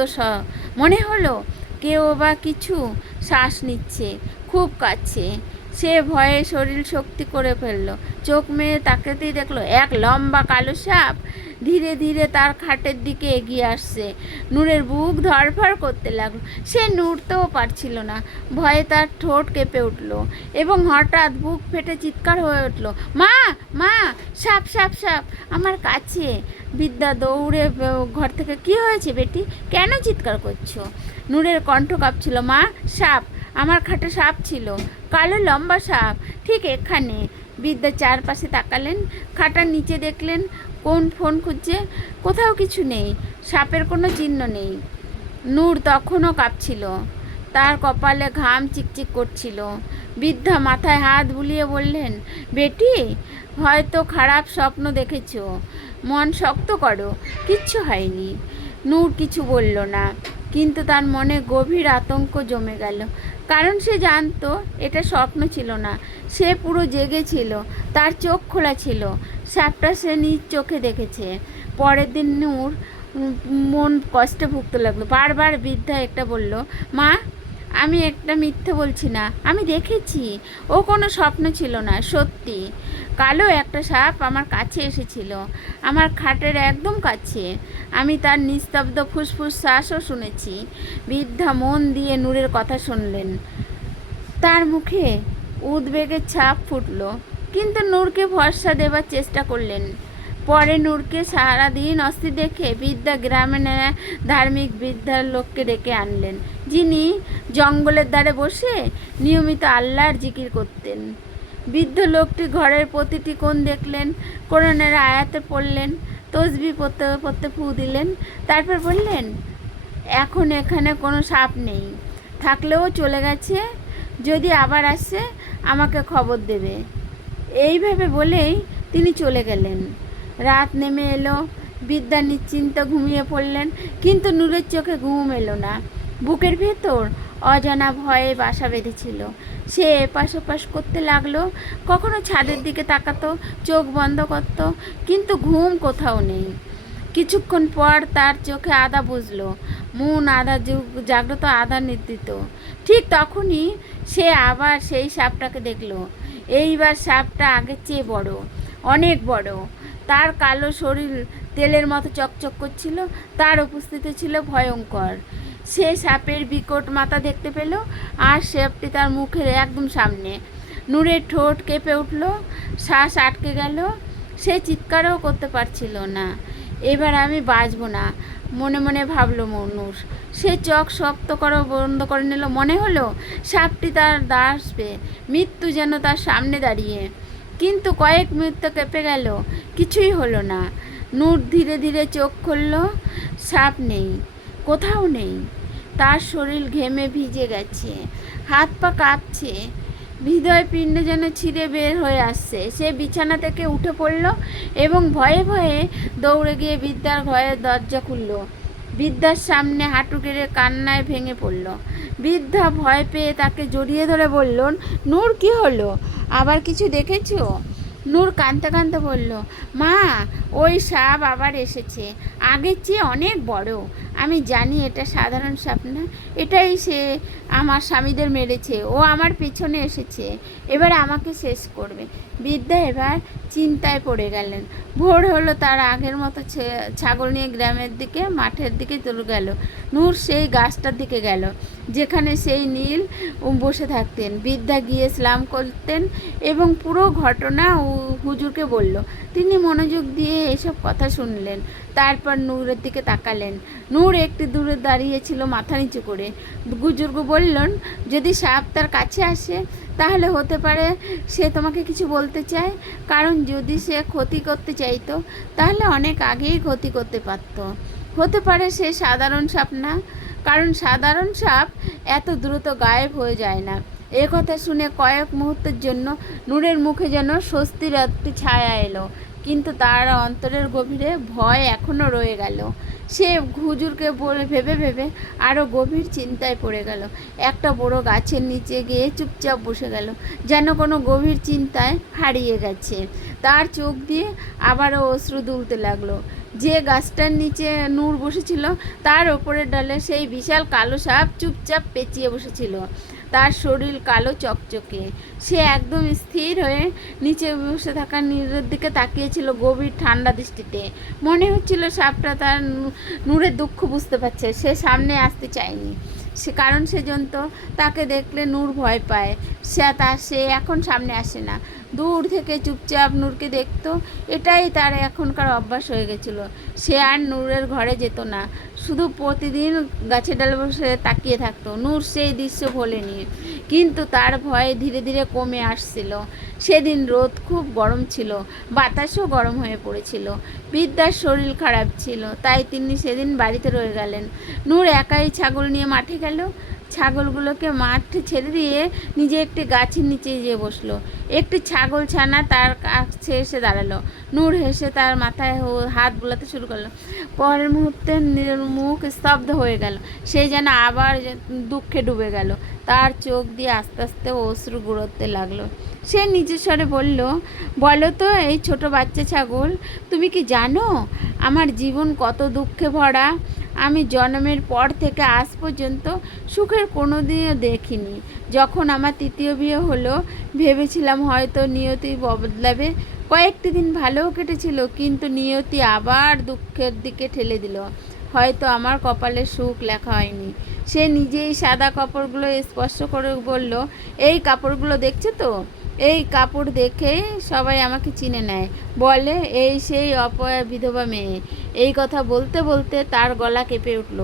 মনে হলো কেউ বা কিছু শ্বাস নিচ্ছে খুব কাছে। সে ভয়ে শরীর শক্তি করে ফেললো। চোখ মেলে তাকাতেই দেখলো এক লম্বা কালো সাপ ধীরে ধীরে তার খাটের দিকে এগিয়ে আসছে। নূরের বুক ধড়ফড় করতে লাগলো। সে নড়তেও পারছিল না। ভয়ে তার ঠোঁট কেঁপে উঠল এবং হঠাৎ বুক ফেটে চিৎকার হয়ে উঠল, মা, মা, সাপ, সাপ, সাপ আমার কাছে! বৃদ্ধা দৌড়ে ঘর থেকে, কি হয়েছে বেটি, কেন চিৎকার করছো? নূরের কণ্ঠ কাঁপছিল, মা, সাপ, আমার খাটে সাপ ছিল, কালো লম্বা সাপ, ঠিক এখানে। বৃদ্ধা চারপাশে তাকালেন, খাটার নিচে দেখলেন কোন ফোন খুঁজছে, কোথাও কিছু নেই, সাপের কোনো চিহ্ন নেই। নূর তখনও কাঁপছিল, তার কপালে ঘাম চিকচিক করছিল। বৃদ্ধা মাথায় হাত বুলিয়ে বললেন, বেটি, হয়তো খারাপ স্বপ্ন দেখেছ, মন শক্ত করো, কিচ্ছু হয়নি। নূর কিছু বলল না, কিন্তু তার মনে গভীর আতঙ্ক জমে গেল, কারণ সে জানতো এটা স্বপ্ন ছিল না, সে পুরো জেগেছিল, তার চোখ খোলা ছিল, সাপটা সে নিজ চোখে দেখেছে। পরের দিন নূর মন কষ্টে ভুগতে লাগলো। বারবার বৃদ্ধা একটা বলল, মা আমি একটা মিথ্যে বলছি না, আমি দেখেছি, ও কোনো স্বপ্ন ছিল না, সত্যি। কালো একটা সাপ আমার কাছে এসেছিল, আমার খাটের একদম কাছে। আমি তার নিস্তব্ধ ফুসফুস শ্বাসও শুনেছি। বৃদ্ধা মন দিয়ে নূরের কথা শুনলেন। তার মুখে উদ্বেগের ছাপ ফুটল, কিন্তু নূরকে ভরসা দেবার চেষ্টা করলেন। পরে নূরকে সারাদিন অস্থির দেখে বৃদ্ধা গ্রামের ধার্মিক বৃদ্ধার লোককে ডেকে আনলেন, যিনি জঙ্গলের ধারে বসে নিয়মিত আল্লাহর জিকির করতেন। বৃদ্ধ লোকটি ঘরের প্রতিটি কোণ দেখলেন, কোরআনের আয়াতে পড়লেন, তসবিহ পড়তে পড়তে ফু দিলেন। তারপর বললেন, এখন এখানে কোনো সাপ নেই, থাকলেও চলে গেছে, যদি আবার আসে আমাকে খবর দেবে। এইভাবে বলেই তিনি চলে গেলেন। রাত নেমে এলো, বৃদ্ধা নিশ্চিন্ত ঘুমিয়ে পড়লেন, কিন্তু নূরের চোখে ঘুম এলো না। বুকের ভেতর অজানা ভয়ে বাসা বেঁধেছিল। সে এপাশ ওপাশ করতে লাগলো, কখনো ছাদের দিকে তাকাতো, চোখ বন্ধ করতো, কিন্তু ঘুম কোথাও নেই। কিছুক্ষণ পর তার চোখে আধা বুঝলো, মন আধা জাগ্রত আধা নিদ্রিত। ঠিক তখনই সে আবার সেই সাপটাকে দেখলো। এইবার সাপটা আগের চেয়ে বড়, অনেক বড়। তার কালো শরীর তেলের মতো চকচক করছিল, তার উপস্থিতি ছিল ভয়ঙ্কর। সে সাপের বিকট মাথা দেখতে পেল, আর সাপটি তার মুখের একদম সামনে। নূরের ঠোঁট কেঁপে উঠল, শ্বাস আটকে গেল, সে চিৎকারও করতে পারছিল না। এবার আমি বাঁচব না, মনে মনে ভাবল নূর। সে চোখ শক্ত করে বন্ধ করে নিল। মনে হলো সাপটি তার আসবে, মৃত্যু যেন তার সামনে দাঁড়িয়ে। কিন্তু কয়েক মুহূর্ত কেঁপে গেল, কিছুই হলো না। নূর ধীরে ধীরে চোখ খুলল। সাপ নেই, কোথাও নেই। তার শরীর ঘেমে ভিজে গেছে, হাত পা কাঁপছে, হৃদয় পিণ্ড যেন ছিঁড়ে বের হয়ে আসছে। সে বিছানা থেকে উঠে পড়ল এবং ভয়ে ভয়ে দৌড়ে গিয়ে বৃদ্ধার ঘরের দরজা খুলল। বৃদ্ধার সামনে হাঁটু গেড়ে কান্নায় ভেঙে পড়ল। বৃদ্ধা ভয় পেয়ে তাকে জড়িয়ে ধরে বললেন, নূর কি হলো, আবার কিছু দেখেছো? নূর কাঁদতে কাঁদতে বলল, মা ওই সাপ আবার এসেছে, আগের চেয়ে অনেক বড়। আমি জানি এটা সাধারণ সাপ না, এটাই সে আমার স্বামীদের মেরেছে, ও আমার পিছনে এসেছে, এবার আমাকে শেষ করবে। বৃদ্ধা এবার চিন্তায় পড়ে গেলেন। ভোর হলো, তার আগের মতো ছাগল নিয়ে গ্রামের দিকে মাঠের দিকে চলে গেল। নূর সেই গাছটার দিকে গেল যেখানে সেই নীল বসে থাকতেন। বৃদ্ধা গিয়ে সালাম করতেন এবং পুরো ঘটনা হুজুরকে বলল। তিনি মনোযোগ দিয়ে এসব কথা শুনলেন, তারপর নূরের দিকে তাকালেন। নূর একটু দূরে দাঁড়িয়েছিল মাথা নিচু করে। বুজুর্গ বললেন, যদি সাপ তার কাছে আসে তাহলে হতে পারে সে তোমাকে কিছু বলতে চায়, কারণ যদি সে ক্ষতি করতে চাইতো তাহলে অনেক আগেই ক্ষতি করতে পারত। হতে পারে সে সাধারণ সাপ না, কারণ সাধারণ সাপ এত দ্রুত গায়েব হয়ে যায় না। এ কথা শুনে কয়েক মুহূর্তের জন্য নূরের মুখে যেন স্বস্তির একটি ছায়া এলো, কিন্তু তার অন্তরের গভীরে ভয় এখনও রয়ে গেল। সে হুজুরকে ভেবে ভেবে আরও গভীর চিন্তায় পড়ে গেল। একটা বড় গাছের নিচে গিয়ে চুপচাপ বসে গেল, যেন কোনো গভীর চিন্তায় হারিয়ে গেছে। তার চোখ দিয়ে আবারও অশ্রু দুলতে লাগলো। যে গাছটার নিচে নূর বসেছিল তার ওপরের ডালে সেই বিশাল কালো সাপ চুপচাপ পেঁচিয়ে বসেছিল। তার শরীর কালো চকচকে। সে একদম স্থির হয়ে নিচে বসে থাকা নূরের দিকে তাকিয়েছিল গভীর ঠান্ডা দৃষ্টিতে। মনে হচ্ছিল সাপটা তার নূরের দুঃখ বুঝতে পারছে। সে সামনে আসতে চায়নি, কারণ সে জানতো তাকে দেখলে নূর ভয় পায়। সে এখন সামনে আসে না, দূর থেকে চুপচাপ নূরকে দেখতো। এটাই তার এখনকার অভ্যাস হয়ে গেছিল। সে আর নূরের ঘরে যেত না, শুধু প্রতিদিন গাছের ডালে বসে তাকিয়ে থাকতো। নূর সেই দৃশ্য ভোলেনি, কিন্তু তার ভয় ধীরে ধীরে কমে আসছিল। সেদিন রোদ খুব গরম ছিল, বাতাসও গরম হয়ে পড়েছিল। বৃদ্ধার শরীর খারাপ ছিল, তাই তিনি সেদিন বাড়িতে রয়ে গেলেন। নূর একাই ছাগল নিয়ে মাঠে গেল। ছাগলগুলোকে মাঠে ছেড়ে দিয়ে নিজে একটি গাছের নিচে যেয়ে বসলো। একটি ছাগল ছানা তার কাছে এসে দাঁড়ালো। নূর হেসে তার মাথায় হাত বোলাতে শুরু করলো। পরের মুহূর্তে মুখ স্তব্ধ হয়ে গেল। সে যেন আবার দুঃখে ডুবে গেল। তার চোখ দিয়ে আস্তে আস্তে অশ্রু গড়াতে লাগলো। সে নিজের স্বরে বলল, বলো তো এই ছোট বাচ্চা ছাগল, তুমি কি জানো আমার জীবন কত দুঃখে ভরা? আমি জন্মের পর থেকে আজ পর্যন্ত সুখের কোনো দিনও দেখিনি। যখন আমার তৃতীয় বিয়ে হলো, ভেবেছিলাম হয়তো নিয়তি বদলাবে। কয়েকটি দিন ভালোও কেটেছিল, কিন্তু নিয়তি আবার দুঃখের দিকে ঠেলে দিল। হয়তো আমার কপালে সুখ লেখা হয়নি। সে নিজেই সাদা কাপড়গুলো স্পর্শ করে বলল, এই কাপড়গুলো দেখছো তো? এই কাপড় দেখে সবাই আমাকে চিনে নেয়, বলে এই সেই অপয়া বিধবা মেয়ে। এই কথা বলতে বলতে তার গলা কেঁপে উঠল।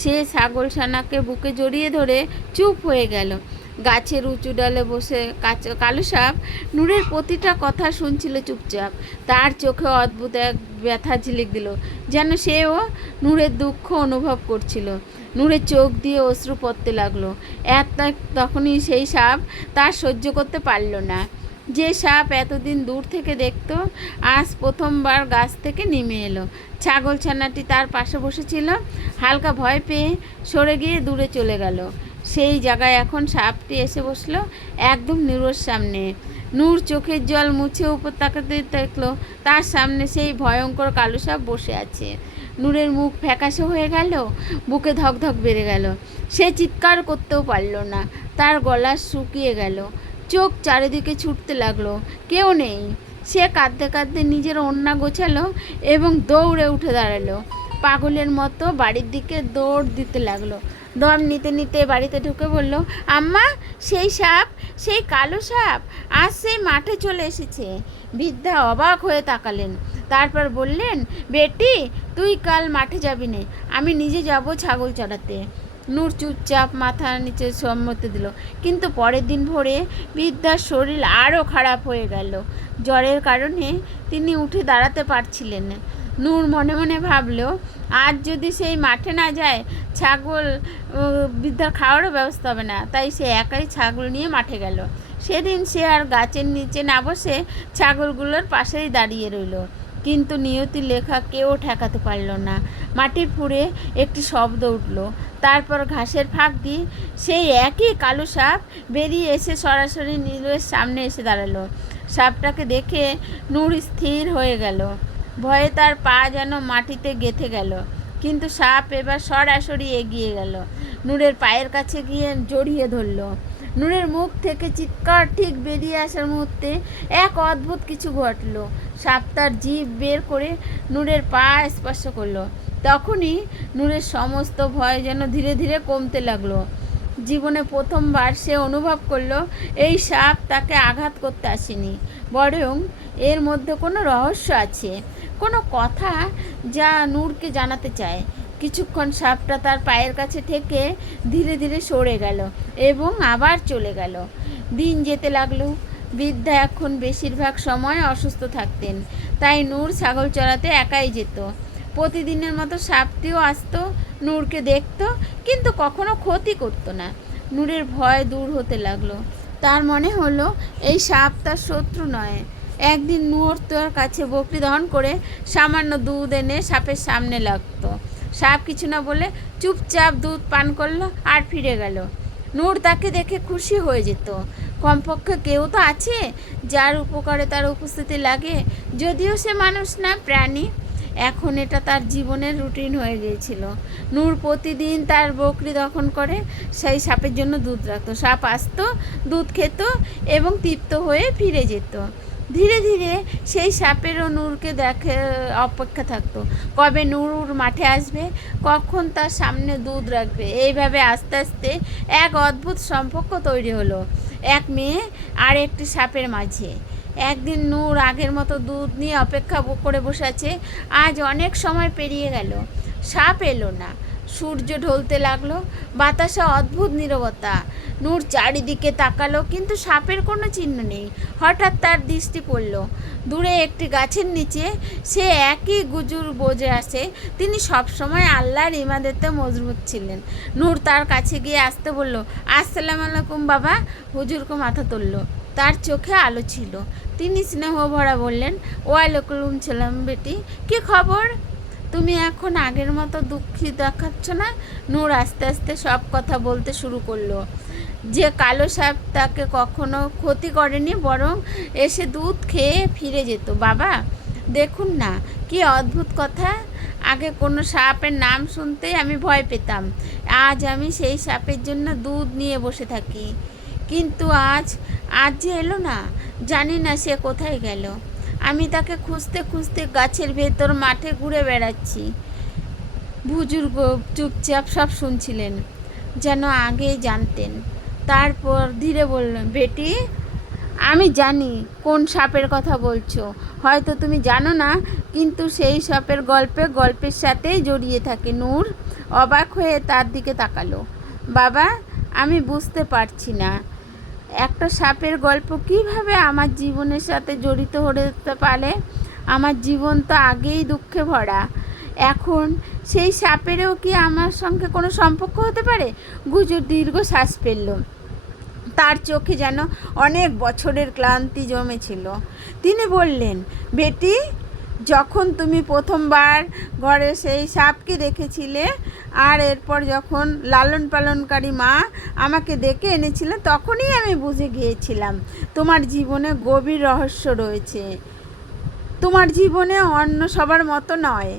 সে ছাগল ছানাকে বুকে জড়িয়ে ধরে চুপ হয়ে গেল। গাছের উঁচু ডালে বসে কালো সাপ নূরের প্রতিটা কথা শুনছিল চুপচাপ। তার চোখে অদ্ভুত এক ব্যথা ঝিলিক দিল, যেন সেও নূরের দুঃখ অনুভব করছিল। নূরের চোখ দিয়ে অশ্রু পড়তে লাগলো। তখনই সেই সাপ তার সহ্য করতে পারল না। যে সাপ এতদিন দূর থেকে দেখতো, আজ প্রথমবার গাছ থেকে নেমে এলো। ছাগল ছানাটি তার পাশে বসেছিল। হালকা ভয় পেয়ে সরে গিয়ে দূরে চলে গেল। সেই জায়গায় এখন সাপটি এসে বসলো একদম নূরের সামনে। নূর চোখের জল মুছে উপর তাকাতে দেখলো তার সামনে সেই ভয়ঙ্কর কালো সাপ বসে আছে। নূরের মুখ ফ্যাকাশে হয়ে গেল, বুকে ধকধক বেড়ে গেল। সে চিৎকার করতেও পারল না, তার গলা শুকিয়ে গেল। চোখ চারিদিকে ছুটতে লাগলো, কেউ নেই। সে কাঁদতে কাঁদতে নিজের ওড়না গোছালো এবং দৌড়ে উঠে দাঁড়ালো। পাগলের মতো বাড়ির দিকে দৌড় দিতে লাগলো। দম নিতে নিতে বাড়িতে ঢুকে বলল, আম্মা, সেই সাপ, সেই কালো সাপ আজ সেই মাঠে চলে এসেছে। বৃদ্ধা অবাক হয়ে তাকালেন, তারপর বললেন, বেটি, তুই কাল মাঠে যাবি নে, আমি নিজে যাব ছাগল চড়াতে। নূর চুপচাপ মাথা নিচে সম্মতি দিল। কিন্তু পরের দিন ভোরে বৃদ্ধার শরীর আরও খারাপ হয়ে গেল। জ্বরের কারণে তিনি উঠে দাঁড়াতে পারছিলেন না। নূর মনে মনে ভাবল, আজ যদি সেই মাঠে না যায়, ছাগল বৃদ্ধার খাওয়ারও ব্যবস্থা হবে না। তাই সে একাই ছাগল নিয়ে মাঠে গেল। সেদিন সে আর গাছের নিচে না বসে ছাগলগুলোর পাশেই দাঁড়িয়ে রইল। কিন্তু নিয়তির লেখা কেউ ঠেকাতে পারল না। মাটির ফুঁড়ে একটি শব্দ উঠল। তারপর ঘাসের ফাঁক দিয়ে সেই একই কালো সাপ বেরিয়ে এসে সরাসরি নীলের সামনে এসে দাঁড়ালো। সাপটাকে দেখে নূর স্থির হয়ে গেল। ভয়ে তার পা যেন মাটিতে গেঁথে গেল। কিন্তু সাপ এবার সরাসরি এগিয়ে গেল, নূরের পায়ের কাছে গিয়ে জড়িয়ে ধরল। নূরের মুখ থেকে চিৎকার ঠিক বেরিয়ে আসার মুহূর্তে এক অদ্ভুত কিছু ঘটল। সাপ তার জিভ বের করে নূরের পা স্পর্শ করলো। তখনই নূরের সমস্ত ভয় যেন ধীরে ধীরে কমতে লাগলো। জীবনে প্রথমবার সে অনুভব করলো এই সাপ তাকে আঘাত করতে আসেনি, বরং এর মধ্যে কোনো রহস্য আছে, কোনো কথা যা নূরকে জানাতে চায়। কিছুক্ষণ সাপটা তার পায়ের কাছে থেকে ধীরে ধীরে সরে গেল এবং আবার চলে গেল। দিন যেতে লাগলো। বৃদ্ধা এখন বেশিরভাগ সময় অসুস্থ থাকতেন, তাই নূর ছাগল চড়াতে একাই যেত। প্রতিদিনের মতো সাপটিও আসতো, নূরকে দেখতো, কিন্তু কখনো ক্ষতি করতো না। নূরের ভয় দূর হতে লাগলো। তার মনে হলো এই সাপ তার শত্রু নয়। একদিন নূর তার কাছে বকরি দহন করে সামান্য দুধ এনে সাপের সামনে লাগতো। সাপ কিছু না বলে চুপচাপ দুধ পান করলো আর ফিরে গেল। নূর তাকে দেখে খুশি হয়ে যেত। কমপক্ষে কেউ তো আছে যার উপকারে তার উপস্থিতি লাগে, যদিও সে মানুষ না, প্রাণী। এখন এটা তার জীবনের রুটিন হয়ে গিয়েছিল। নূর প্রতিদিন তার বকরি দহন করে সেই সাপের জন্য দুধ রাখতো। সাপ আসতো, দুধ খেত এবং তৃপ্ত হয়ে ফিরে যেত। ধীরে ধীরে সেই সাপেরও নূরকে দেখে অপেক্ষা থাকতো, কবে নূর মাঠে আসবে, কখন তার সামনে দুধ রাখবে। এইভাবে আস্তে আস্তে এক অদ্ভুত সম্পর্ক তৈরি হলো এক মেয়ে আর একটি সাপের মাঝে। একদিন নূর আগের মতো দুধ নিয়ে অপেক্ষা করে বসে আছে। আজ অনেক সময় পেরিয়ে গেল, সাপ এলো না। সূর্য ঢলতে লাগলো, বাতাসে অদ্ভুত নীরবতা। নূর চারিদিকে তাকালো, কিন্তু সাপের কোনো চিহ্ন নেই। হঠাৎ তার দৃষ্টি পড়ল দূরে একটি গাছের নিচে। সে একই গুজুর বজে আসে। তিনি সবসময় আল্লাহর ইবাদতে মজবুত ছিলেন। নূর তার কাছে গিয়ে আসতে বলল, আসসালামু আলাইকুম বাবা। হুজুরকে মাথা তুলল, তার চোখে আলো ছিল। তিনি স্নেহ ভরা বললেন, ওয়ালাইকুম সালাম বেটি, কি খবর? তুমি এখন আগের মতো দুঃখী দেখাচ্ছ না। নূর আস্তে আস্তে সব কথা বলতে শুরু করলো। যে কালো সাপ তাকে কখনো ক্ষতি করেনি, বরং এসে দুধ খেয়ে ফিরে যেত। বাবা দেখুন না, কি অদ্ভুত কথা। আগে কোনো সাপের নাম শুনতেই আমি ভয় পেতাম। আজ আমি সেই সাপের জন্য দুধ নিয়ে বসে থাকি। কিন্তু আজ যে এলো না, জানি না সে কোথায় গেল। আমি তাকে খুঁজতে খুঁজতে গাছের ভেতর মাঠে ঘুরে বেড়াচ্ছি। বুজুর্গ চুপচাপ সব শুনছিলেন, যেন আগেই জানতেন। তারপর ধীরে বললেন, বেটি, আমি জানি কোন সাপের কথা বলছো। হয়তো তুমি জানো না, কিন্তু সেই সাপের গল্পের সাথেই জড়িয়ে থাকে। নূর অবাক হয়ে তার দিকে তাকালো। বাবা, আমি বুঝতে পারছি না, একটা সাপের গল্প কিভাবে আমার জীবনের সাথে জড়িত হতে পারে? আমার জীবন তো আগেই দুঃখে ভরা। এখন সেই সাপেরও কি আমার সঙ্গে কোনো সম্পর্ক হতে পারে? গুজর দীর্ঘ শ্বাস ফেলল। তার চোখে যেন অনেক বছরের ক্লান্তি জমেছিল। তিনি বললেন, বেটি, যখন তুমি প্রথমবার ঘরে সেই সাপকে দেখেছিলে, আর এরপর যখন লালন পালনকারী মা আমাকে ডেকে এনেছিলেন, তখনই আমি বুঝে গিয়েছিলাম তোমার জীবনে গভীর রহস্য রয়েছে। তোমার জীবনে অন্য সবার মতো নয়।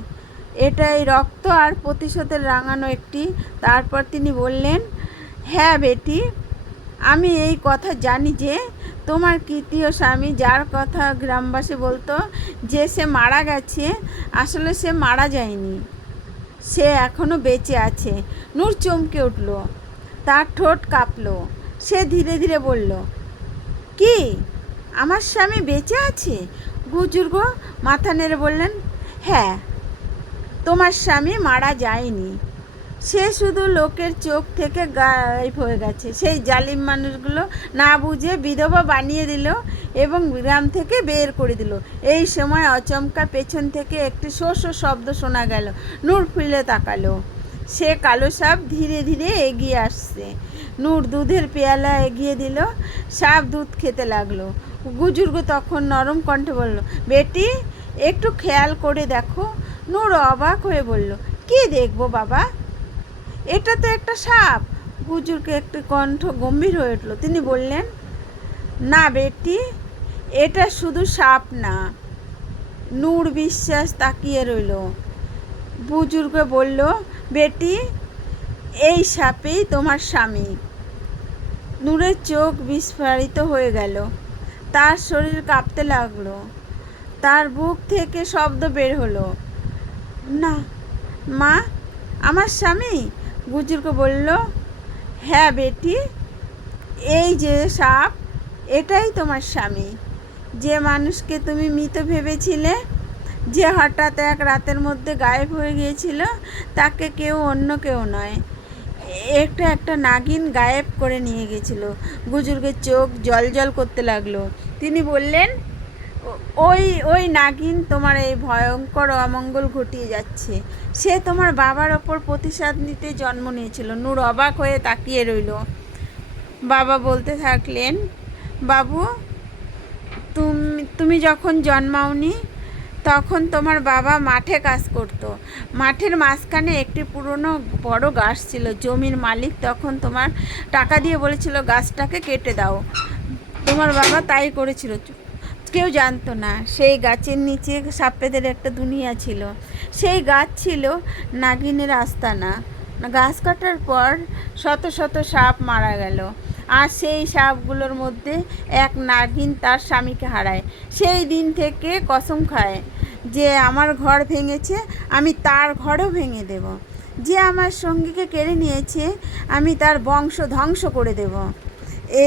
এটাই রক্ত আর প্রতিশোধের রাঙানো একটি। তারপর তিনি বললেন, হ্যাঁ বেটি, আমি এই কথা জানি যে তোমার তৃতীয় স্বামী, যার কথা গ্রামবাসী বলতো যে সে মারা গেছে, আসলে সে মারা যায়নি, সে এখনও বেঁচে আছে। নূর চমকে উঠল, তার ঠোঁট কাঁপল। সে ধীরে ধীরে বলল, কি, আমার স্বামী বেঁচে আছে? বুজুর্গ মাথা নেড়ে বললেন, হ্যাঁ, তোমার স্বামী মারা যায়নি, সে শুধু লোকের চোখ থেকে গায়েব হয়ে গেছে। সেই জালিম মানুষগুলো না বুঝে বিধবা বানিয়ে দিল এবং গ্রাম থেকে বের করে দিল। এই সময় আচমকা পেছন থেকে একটি শো শো শব্দ শোনা গেল। নূর ফিরে তাকালো। সে কালো সাপ ধীরে ধীরে এগিয়ে আসছে। নূর দুধের পেয়ালা এগিয়ে দিল। সাপ দুধ খেতে লাগলো। বুজুর্গ তখন নরম কণ্ঠে বলল, বেটি, একটু খেয়াল করে দেখো। নূর অবাক হয়ে বলল, কি দেখবো বাবা? এটা তো একটা সাপ। বুজুর্গের একটি কণ্ঠ গম্ভীর হয়ে উঠল। তিনি বললেন, না বেটি, এটা শুধু সাপ না। নূর বিশ্বাস তাকিয়ে রইল। বুজুর্গ বলল, বেটি, এই সাপেই তোমার স্বামী। নূরের চোখ বিস্ফারিত হয়ে গেল। তার শরীর কাঁপতে লাগলো। তার বুক থেকে শব্দ বের হলো, না মা, আমার স্বামী। বুজুর্গ বলল, হ্যাঁ বেটি, এই যে সাপ, এটাই তোমার স্বামী। যে মানুষকে তুমি মৃত ভেবেছিলে, যে হঠাৎ এক রাতের মধ্যে গায়েব হয়ে গিয়েছিল, তাকে অন্য কেউ নয়, একটা নাগিন গায়েব করে নিয়ে গেছিল। বুজুর্গের চোখ জল করতে লাগলো। তিনি বললেন, ওই নাগিন তোমার এই ভয়ঙ্কর অমঙ্গল ঘটিয়ে যাচ্ছে। সে তোমার বাবার ওপর প্রতিশোধ নিতে জন্ম নিয়েছিল। নূর অবাক হয়ে তাকিয়ে রইল। বাবা বলতে থাকলেন, বাবু, তুমি যখন জন্মাওনি, তখন তোমার বাবা মাঠে কাজ করতো। মাঠের মাঝখানে একটি পুরনো বড় গাছ ছিল। জমির মালিক তখন তোমার টাকা দিয়ে বলেছিল গাছটাকে কেটে দাও। তোমার বাবা তাই করেছিল। কেউ জানতো না সেই গাছের নিচে সাপেদের একটা দুনিয়া ছিল। সেই গাছ ছিল নাগিনের আস্তানা। গাছ কাটার পর শত শত সাপ মারা গেল, আর সেই সাপগুলোর মধ্যে এক নাগিন তার স্বামীকে হারায়। সেই দিন থেকে কসম খায়, যে আমার ঘর ভেঙেছে, আমি তার ঘরও ভেঙে দেব। যে আমার সঙ্গীকে কেড়ে নিয়েছে, আমি তার বংশ ধ্বংস করে দেব।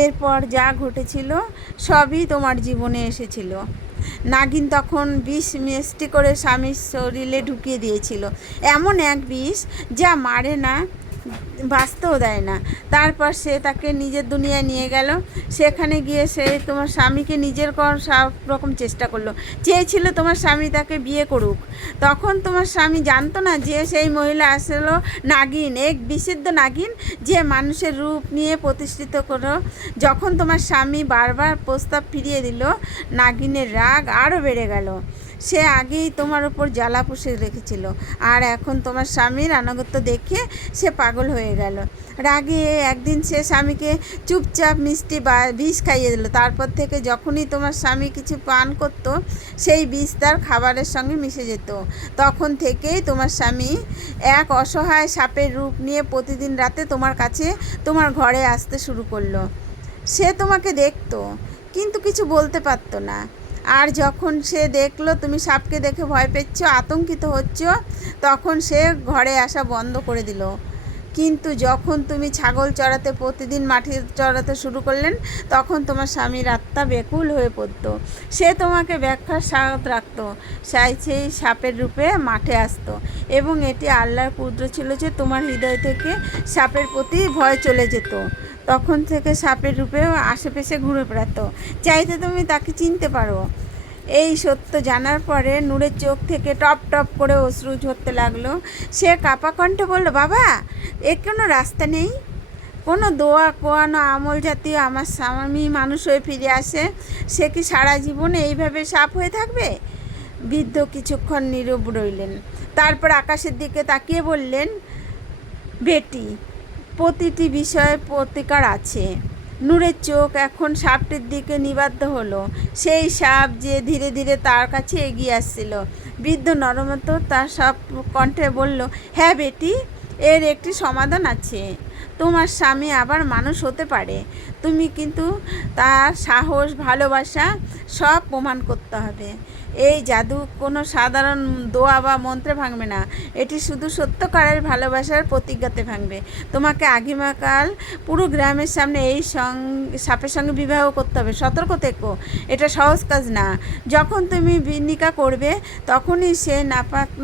এরপর যা ঘটেছিল সবই তোমার জীবনে এসেছিল। নাগিন তখন বিষ মিষ্টি করে স্বামীর শরীরে ঢুকিয়ে দিয়েছিল, এমন এক বিষ যা মারে না, বাঁচতেও দেয় না। তারপর সে তাকে নিজের দুনিয়ায় নিয়ে গেল। সেখানে গিয়ে সে তোমার স্বামীকে নিজের সব রকম চেষ্টা করলো, চেয়েছিল তোমার স্বামী তাকে বিয়ে করুক। তখন তোমার স্বামী জানতো না যে সেই মহিলা আসলো নাগিন, এক বিশুদ্ধ নাগিন, যে মানুষের রূপ নিয়ে প্রতিষ্ঠিত করো। যখন তোমার স্বামী বারবার প্রস্তাব ফিরিয়ে দিল, নাগিনের রাগ আরও বেড়ে গেল। সে আগেই তোমার ওপর জ্বালা পুষে রেখেছিল, আর এখন তোমার স্বামীর আনুগত্য দেখে সে পাগল হয়ে গেল। রাগে একদিন সে স্বামীকে চুপচাপ মিষ্টি বা বিষ খাইয়ে দিল। তারপর থেকে যখনই তোমার স্বামী কিছু পান করতো, সেই বিষ তার খাবারের সঙ্গে মিশে যেত। তখন থেকেই তোমার স্বামী এক অসহায় সাপের রূপ নিয়ে প্রতিদিন রাতে তোমার কাছে, তোমার ঘরে আসতে শুরু করলো। সে তোমাকে দেখতো কিন্তু কিছু বলতে পারতো না। আর যখন সে দেখলো তুমি সাপকে দেখে ভয় পেচ্ছ, আতঙ্কিত হচ্ছ, তখন সে ঘরে আসা বন্ধ করে দিল। কিন্তু যখন তুমি ছাগল চড়াতে প্রতিদিন মাঠে চড়াতে শুরু করলেন, তখন তোমার স্বামীর আত্মা ব্যাকুল হয়ে পড়তো। সে তোমাকে ব্যাখ্যার স্বাদ রাখতো, সেই সাপের রূপে মাঠে আসতো। এবং এটি আল্লাহর কুদরত ছিল যে তোমার হৃদয় থেকে সাপের প্রতি ভয় চলে যেত। তখন থেকে সাপের রূপেও আশেপাশে ঘুরে বেড়াতো, চাইতে তুমি তাকে চিনতে পারো। এই সত্য জানার পরে নূরের চোখ থেকে টপ টপ করে অশ্রু ঝরতে লাগলো। সে কাঁপা কণ্ঠে বলল, বাবা, কোনো রাস্তা নেই? কোনো দোয়া কোয়ানো আমল জাতীয় আমার স্বামী মানুষ হয়ে ফিরে আসে, সে কি সারা জীবনে এইভাবে সাপ হয়ে থাকবে? বৃদ্ধ কিছুক্ষণ নীরব রইলেন, তারপর আকাশের দিকে তাকিয়ে বললেন, বেটি, প্রতিটি বিষয়ে প্রতিকার আছে। নূরের চোখ এখন সাপটির দিকে নিবদ্ধ হলো, সেই সাপ যে ধীরে ধীরে তার কাছে এগিয়ে আসছিল। বৃদ্ধ নরমত তার সব কণ্ঠে বলল, হ্যাঁ বেটি, এর একটি সমাধান আছে। তোমার স্বামী আবার মানুষ হতে পারে, তুমি কিন্তু তার সাহস, ভালোবাসা সব প্রমাণ করতে হবে। এই জাদু কোনো সাধারণ দোয়া বা মন্ত্রে ভাঙবে না, এটি শুধু সত্যকারের ভালোবাসার প্রতিজ্ঞাতে ভাঙবে। তোমাকে আগামীকাল পুরো গ্রামের সামনে এই সাপের সঙ্গে বিবাহ করতে হবে। সতর্ক থেকো, এটা সহজ কাজ না। যখন তুমি নিকা করবে, তখনই সে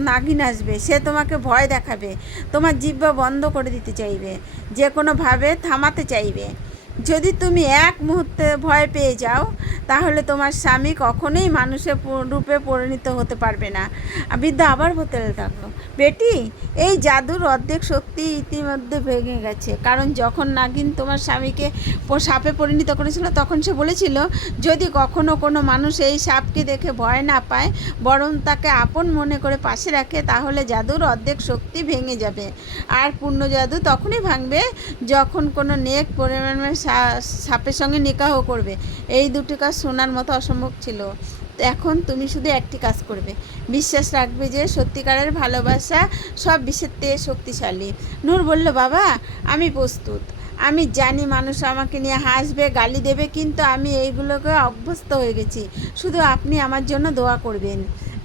নাগিন আসবে। সে তোমাকে ভয় দেখাবে, তোমার জিহ্বা বন্ধ করে দিতে চাইবে, যে কোনোভাবে থামাতে চাইবে। যদি তুমি এক মুহূর্তে ভয় পেয়ে যাও, তাহলে তোমার স্বামী কখনোই মানুষের রূপে পরিণত হতে পারবে না। বৃদ্ধ আবার বলতে থাকলো, বেটি, এই জাদুর অর্ধেক শক্তি ইতিমধ্যে ভেঙে গেছে। কারণ যখন নাগিন তোমার স্বামীকে সাপে পরিণত করেছিল, তখন সে বলেছিল, যদি কখনো কোনো মানুষ এই সাপকে দেখে ভয় না পায়, বরং তাকে আপন মনে করে পাশে রাখে, তাহলে জাদুর অর্ধেক শক্তি ভেঙে যাবে। আর পূর্ণ জাদু তখনই ভাঙবে যখন কোনো নেক পরিমাণে সাপের সঙ্গে নিকাহ করবে। এই দুটি কাজ শোনার মতো অসম্ভব ছিল। এখন তুমি শুধু একটি কাজ করবে, বিশ্বাস রাখবে যে সত্যিকারের ভালোবাসা সব বিষের থেকে শক্তিশালী। নূর বলল, বাবা, আমি প্রস্তুত। আমি জানি মানুষ আমাকে নিয়ে হাসবে, গালি দেবে, কিন্তু আমি এইগুলোকে অভ্যস্ত হয়ে গেছি। শুধু আপনি আমার জন্য দোয়া করবেন।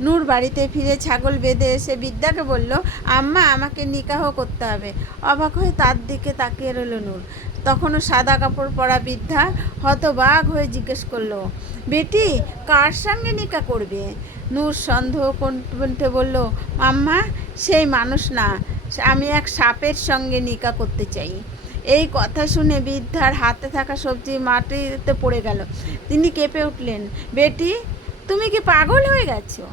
নূর বাড়িতে ফিরে ছাগল বেঁধে এসে বিদ্যাকে বলল, আম্মা, আমাকে নিকাহ করতে হবে। অবাক হয়ে তার দিকে তাকিয়ে রইল নূর। তখনও সাদা কাপড় পরা বৃদ্ধা হতবাক হয়ে জিজ্ঞেস করলো, বেটি, কার সঙ্গে নিকা করবে? নূর সন্দেহ কণ্ঠে বলল, আম্মা, সেই মানুষ না, আমি এক সাপের সঙ্গে নিকা করতে চাই। এই কথা শুনে বৃদ্ধার হাতে থাকা সবজি মাটিতে পড়ে গেল। তিনি কেঁপে উঠলেন, বেটি, তুমি কি পাগল হয়ে গেছো?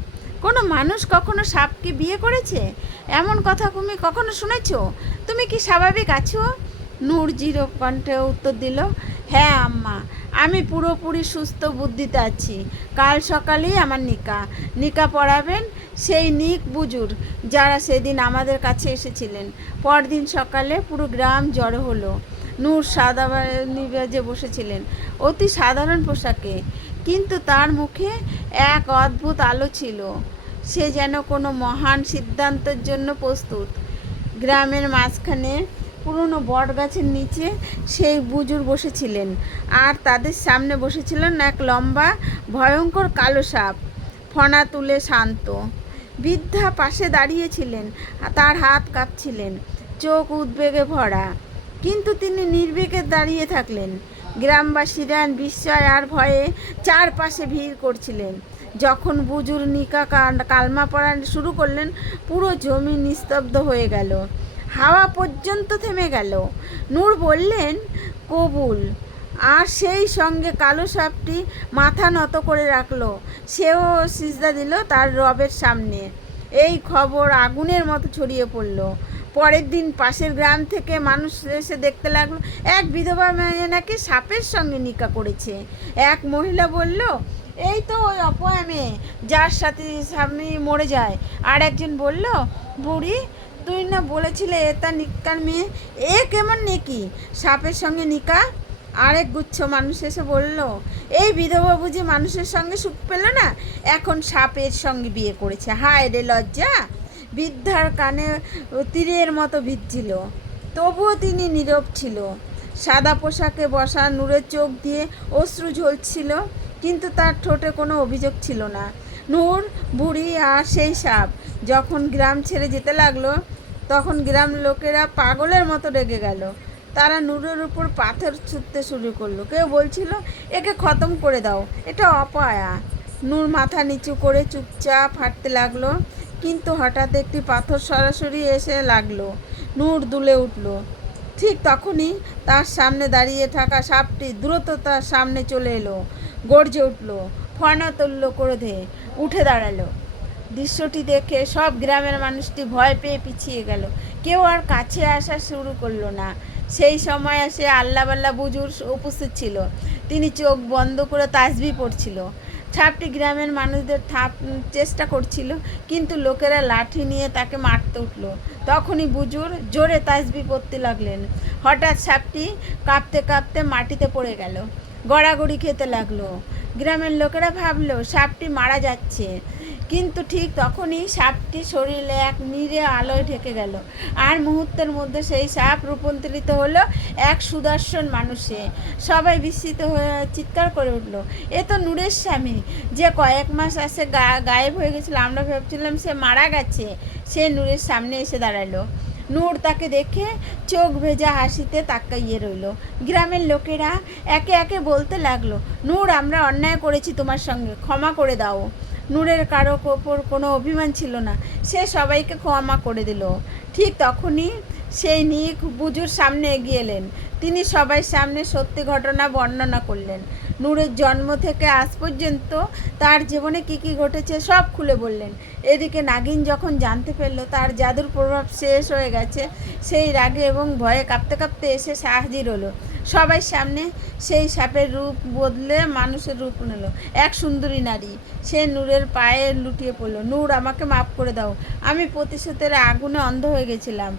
কোনো মানুষ কখনো সাপকে বিয়ে করেছে? এমন কথা তুমি কখনো শুনেছো? তুমি কি স্বাভাবিক আছো? নূর জিরো কণ্ঠে উত্তর দিল, হ্যাঁ আম্মা, আমি পুরোপুরি সুস্থ বুদ্ধিতে আছি। কাল সকালেই আমার নিকা পড়াবেন সেই নিক বুজুর্গ যারা সেদিন আমাদের কাছে এসেছিলেন। পরদিন সকালে পুরো গ্রাম জড়ো হলো। নূর সাদা নিবাজে বসেছিলেন, অতি সাধারণ পোশাকে, কিন্তু তার মুখে এক অদ্ভুত আলো ছিল। সে যেন কোনো মহান সিদ্ধান্তের জন্য প্রস্তুত। গ্রামের মাঝখানে পুরনো বট গাছের নিচে সেই বুজুর্গ বসেছিলেন, আর তাদের সামনে বসেছিলেন এক লম্বা ভয়ঙ্কর কালো সাপ, ফনা তুলে শান্ত। বৃদ্ধা পাশে দাঁড়িয়েছিলেন, তার হাত কাঁপছিলেন, চোখ উদ্বেগে ভরা, কিন্তু তিনি নির্বিকে দাঁড়িয়ে থাকলেন। গ্রামবাসীরা বিস্ময় আর ভয়ে চারপাশে ভিড় করছিলেন। যখন বুজুর নিকা কালমা পড়া শুরু করলেন, পুরো জমি নিস্তব্ধ হয়ে গেল, হাওয়া পর্যন্ত থেমে গেল। নূর বললেন, কবুল। আর সেই সঙ্গে কালো সাপটি মাথা নত করে রাখলো, সেও সিজদা দিল তার রবের সামনে। এই খবর আগুনের মতো ছড়িয়ে পড়ল। পরের দিন পাশের গ্রাম থেকে মানুষ এসে দেখতে লাগলো, এক বিধবা মেয়ে নাকি সাপের সঙ্গে নিকা করেছে। এক মহিলা বলল, এই তো ওই অপয়া মেয়ে যার সাথে স্বামী মরে যায়। আর একজন বলল, বুড়ি, তুই না বলেছিলে এটা নিকার মেয়ে, এ কেমন নেকি সাপের সঙ্গে নিকা? আরেক গুচ্ছ মানুষ এসে বলল, এই বিধবা বুঝি মানুষের সঙ্গে সুখ পেল না, এখন সাপের সঙ্গে বিয়ে করেছে। হায় রে লজ্জা! বৃদ্ধার কানে তীরের মতো বিঁধছিল, তবুও তিনি নীরব ছিল। সাদা পোশাকে বসা নূরের চোখ দিয়ে অশ্রু ঝরছিল, কিন্তু তার ঠোঁটে কোনো অভিযোগ ছিল না। নূর, বুড়ি আর সেই সাপ যখন গ্রাম ছেড়ে যেতে লাগলো, তখন গ্রাম লোকেরা পাগলের মতো রেগে গেল। তারা নূরের উপর পাথর ছুঁড়তে শুরু করলো। কেউ বলছিল, একে খতম করে দাও, এটা অপয়া। নূর মাথা নিচু করে চুপচাপ হাঁটতে লাগলো, কিন্তু হঠাৎ একটি পাথর সরাসরি এসে লাগলো। নূর দুলে উঠল। ঠিক তখনই তার সামনে দাঁড়িয়ে থাকা সাপটি দ্রুত তার সামনে চলে এলো, গর্জে উঠল, ফনা তুলল, ক্রোধে উঠে দাঁড়ালো। দৃশ্যটি দেখে সব গ্রামের মানুষটি ভয় পেয়ে পিছিয়ে গেল, কেউ আর কাছে আসা শুরু করলো না। সেই সময় সে আল্লাহওয়ালা বুজুর উপস্থিত ছিল। তিনি চোখ বন্ধ করে তাসবিহ পড়ছিল। সাপটি গ্রামের মানুষদের চেষ্টা করছিল, কিন্তু লোকেরা লাঠি নিয়ে তাকে মারতে উঠল। তখনই বুজুর জোরে তাসবিহ পড়তে লাগলেন। হঠাৎ সাপটি কাঁপতে কাঁপতে মাটিতে পড়ে গেল, গড়াগড়ি খেতে লাগলো। গ্রামের লোকেরা ভাবলো সাপটি মারা যাচ্ছে, কিন্তু ঠিক তখনই সাপটি শরীরে এক নীরে আলোয় ঢেকে গেল, আর মুহূর্তের মধ্যে সেই সাপ রূপান্তরিত হলো এক সুদর্শন মানুষে। সবাই বিস্মিত হয়ে চিৎকার করে উঠল, এ তো নূরের স্বামী, যে কয়েক মাস আসে গায়েব হয়ে গেছিল, আমরা ভাবছিলাম সে মারা গেছে। সে নূরের সামনে এসে দাঁড়ালো। নূর তাকে দেখে চোখ ভেজা হাসিতে তাকাইয়ে রইল। গ্রামের লোকেরা একে একে বলতে লাগলো, নূর, আমরা অন্যায় করেছি তোমার সঙ্গে, ক্ষমা করে দাও। নূরের কারো ওপর কোনো অভিমান ছিল না, সে সবাইকে ক্ষমা করে দিল। ঠিক তখনই সেই নিক বুজুর সামনে এগিয়ে এলেন। তিনি সবাই সামনে সত্যি ঘটনা বর্ণনা করলেন। নূরের জন্ম থেকে আজ পর্যন্ত তার জীবনে কী কী ঘটেছে সব খুলে বললেন। এদিকে নাগিন যখন জানতে পারল তার জাদুর প্রভাব শেষ হয়ে গেছে, সেই রাগে এবং ভয়ে কাঁপতে কাঁপতে এসে হাজির হলো সবাই সামনে। সেই সাপের রূপ বদলে মানুষের রূপ নিল, এক সুন্দরী নারী। সে নূরের পায়ে লুটিয়ে পড়ল, নূর, আমাকে মাফ করে দাও, আমি প্রতিশোধের আগুনে অন্ধ হয়ে গেছিলাম।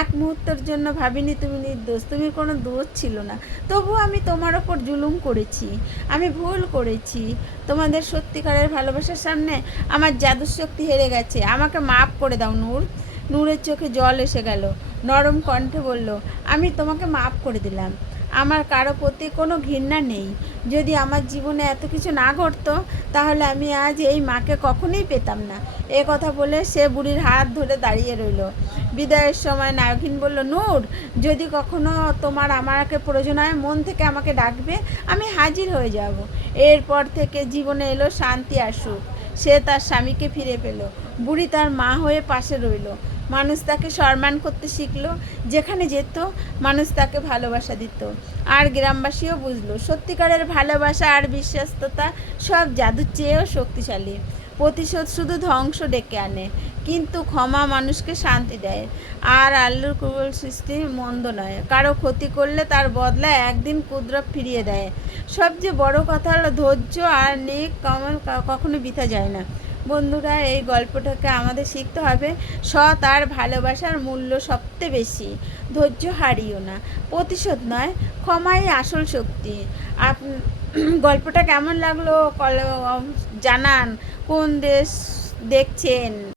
এক মুহূর্তের জন্য ভাবিনি তুমি নির্দোষ, তুমি কোনো দোষ ছিল না, তবু আমি তোমার ওপর জুলুম করেছি, আমি ভুল করেছি। তোমাদের সত্যিকারের ভালোবাসার সামনে আমার জাদুর শক্তি হেরে গেছে, আমাকে মাফ করে দাও নূর। নূরের চোখে জল এসে গেল, নরম কণ্ঠে বলল, আমি তোমাকে মাফ করে দিলাম, আমার কারো প্রতি কোনো ঘৃণা নেই। যদি আমার জীবনে এত কিছু না ঘটতো, তাহলে আমি আজ এই মাকে কখনোই পেতাম না। এ কথা বলে সে বুড়ির হাত ধরে দাঁড়িয়ে রইল। বিদায়ের সময় নাগিন বলল, নূর, যদি কখনো তোমার আমাকে প্রয়োজন হয়, মন থেকে আমাকে ডাকবে, আমি হাজির হয়ে যাব। এরপর থেকে জীবনে এলো শান্তি আর সুখ। সে তার স্বামীকে ফিরে পেল, বুড়ি তার মা হয়ে পাশে রইল। মানুষ তাকে সম্মান করতে শিখলো, যেখানে যেত মানুষ তাকে ভালোবাসা দিত। আর গ্রামবাসীও বুঝলো সত্যিকারের ভালোবাসা আর বিশ্বস্ততা সব জাদুর চেয়েও শক্তিশালী। প্রতিশোধ শুধু ধ্বংস ডেকে আনে, কিন্তু ক্ষমা মানুষকে শান্তি দেয়। আর আল্লাহর ক্রুয়েল সৃষ্টি মন্দ নয়, কারো ক্ষতি করলে তার বদলা একদিন কুদরত ফিরিয়ে দেয়। সবচেয়ে বড় কথা হলো ধৈর্য আর নেক কামাল কখনো বৃথা যায় না। বন্ধুরা, এই গল্পটাকে আমাদের শিখতে হবে, সৎ আর ভালোবাসার মূল্য সবচেয়ে বেশি। ধৈর্য হারিও না, প্রতিশোধ নয়, ক্ষমাই আসল শক্তি। গল্পটা কেমন লাগলো জানান, কোন দেশ দেখছেন।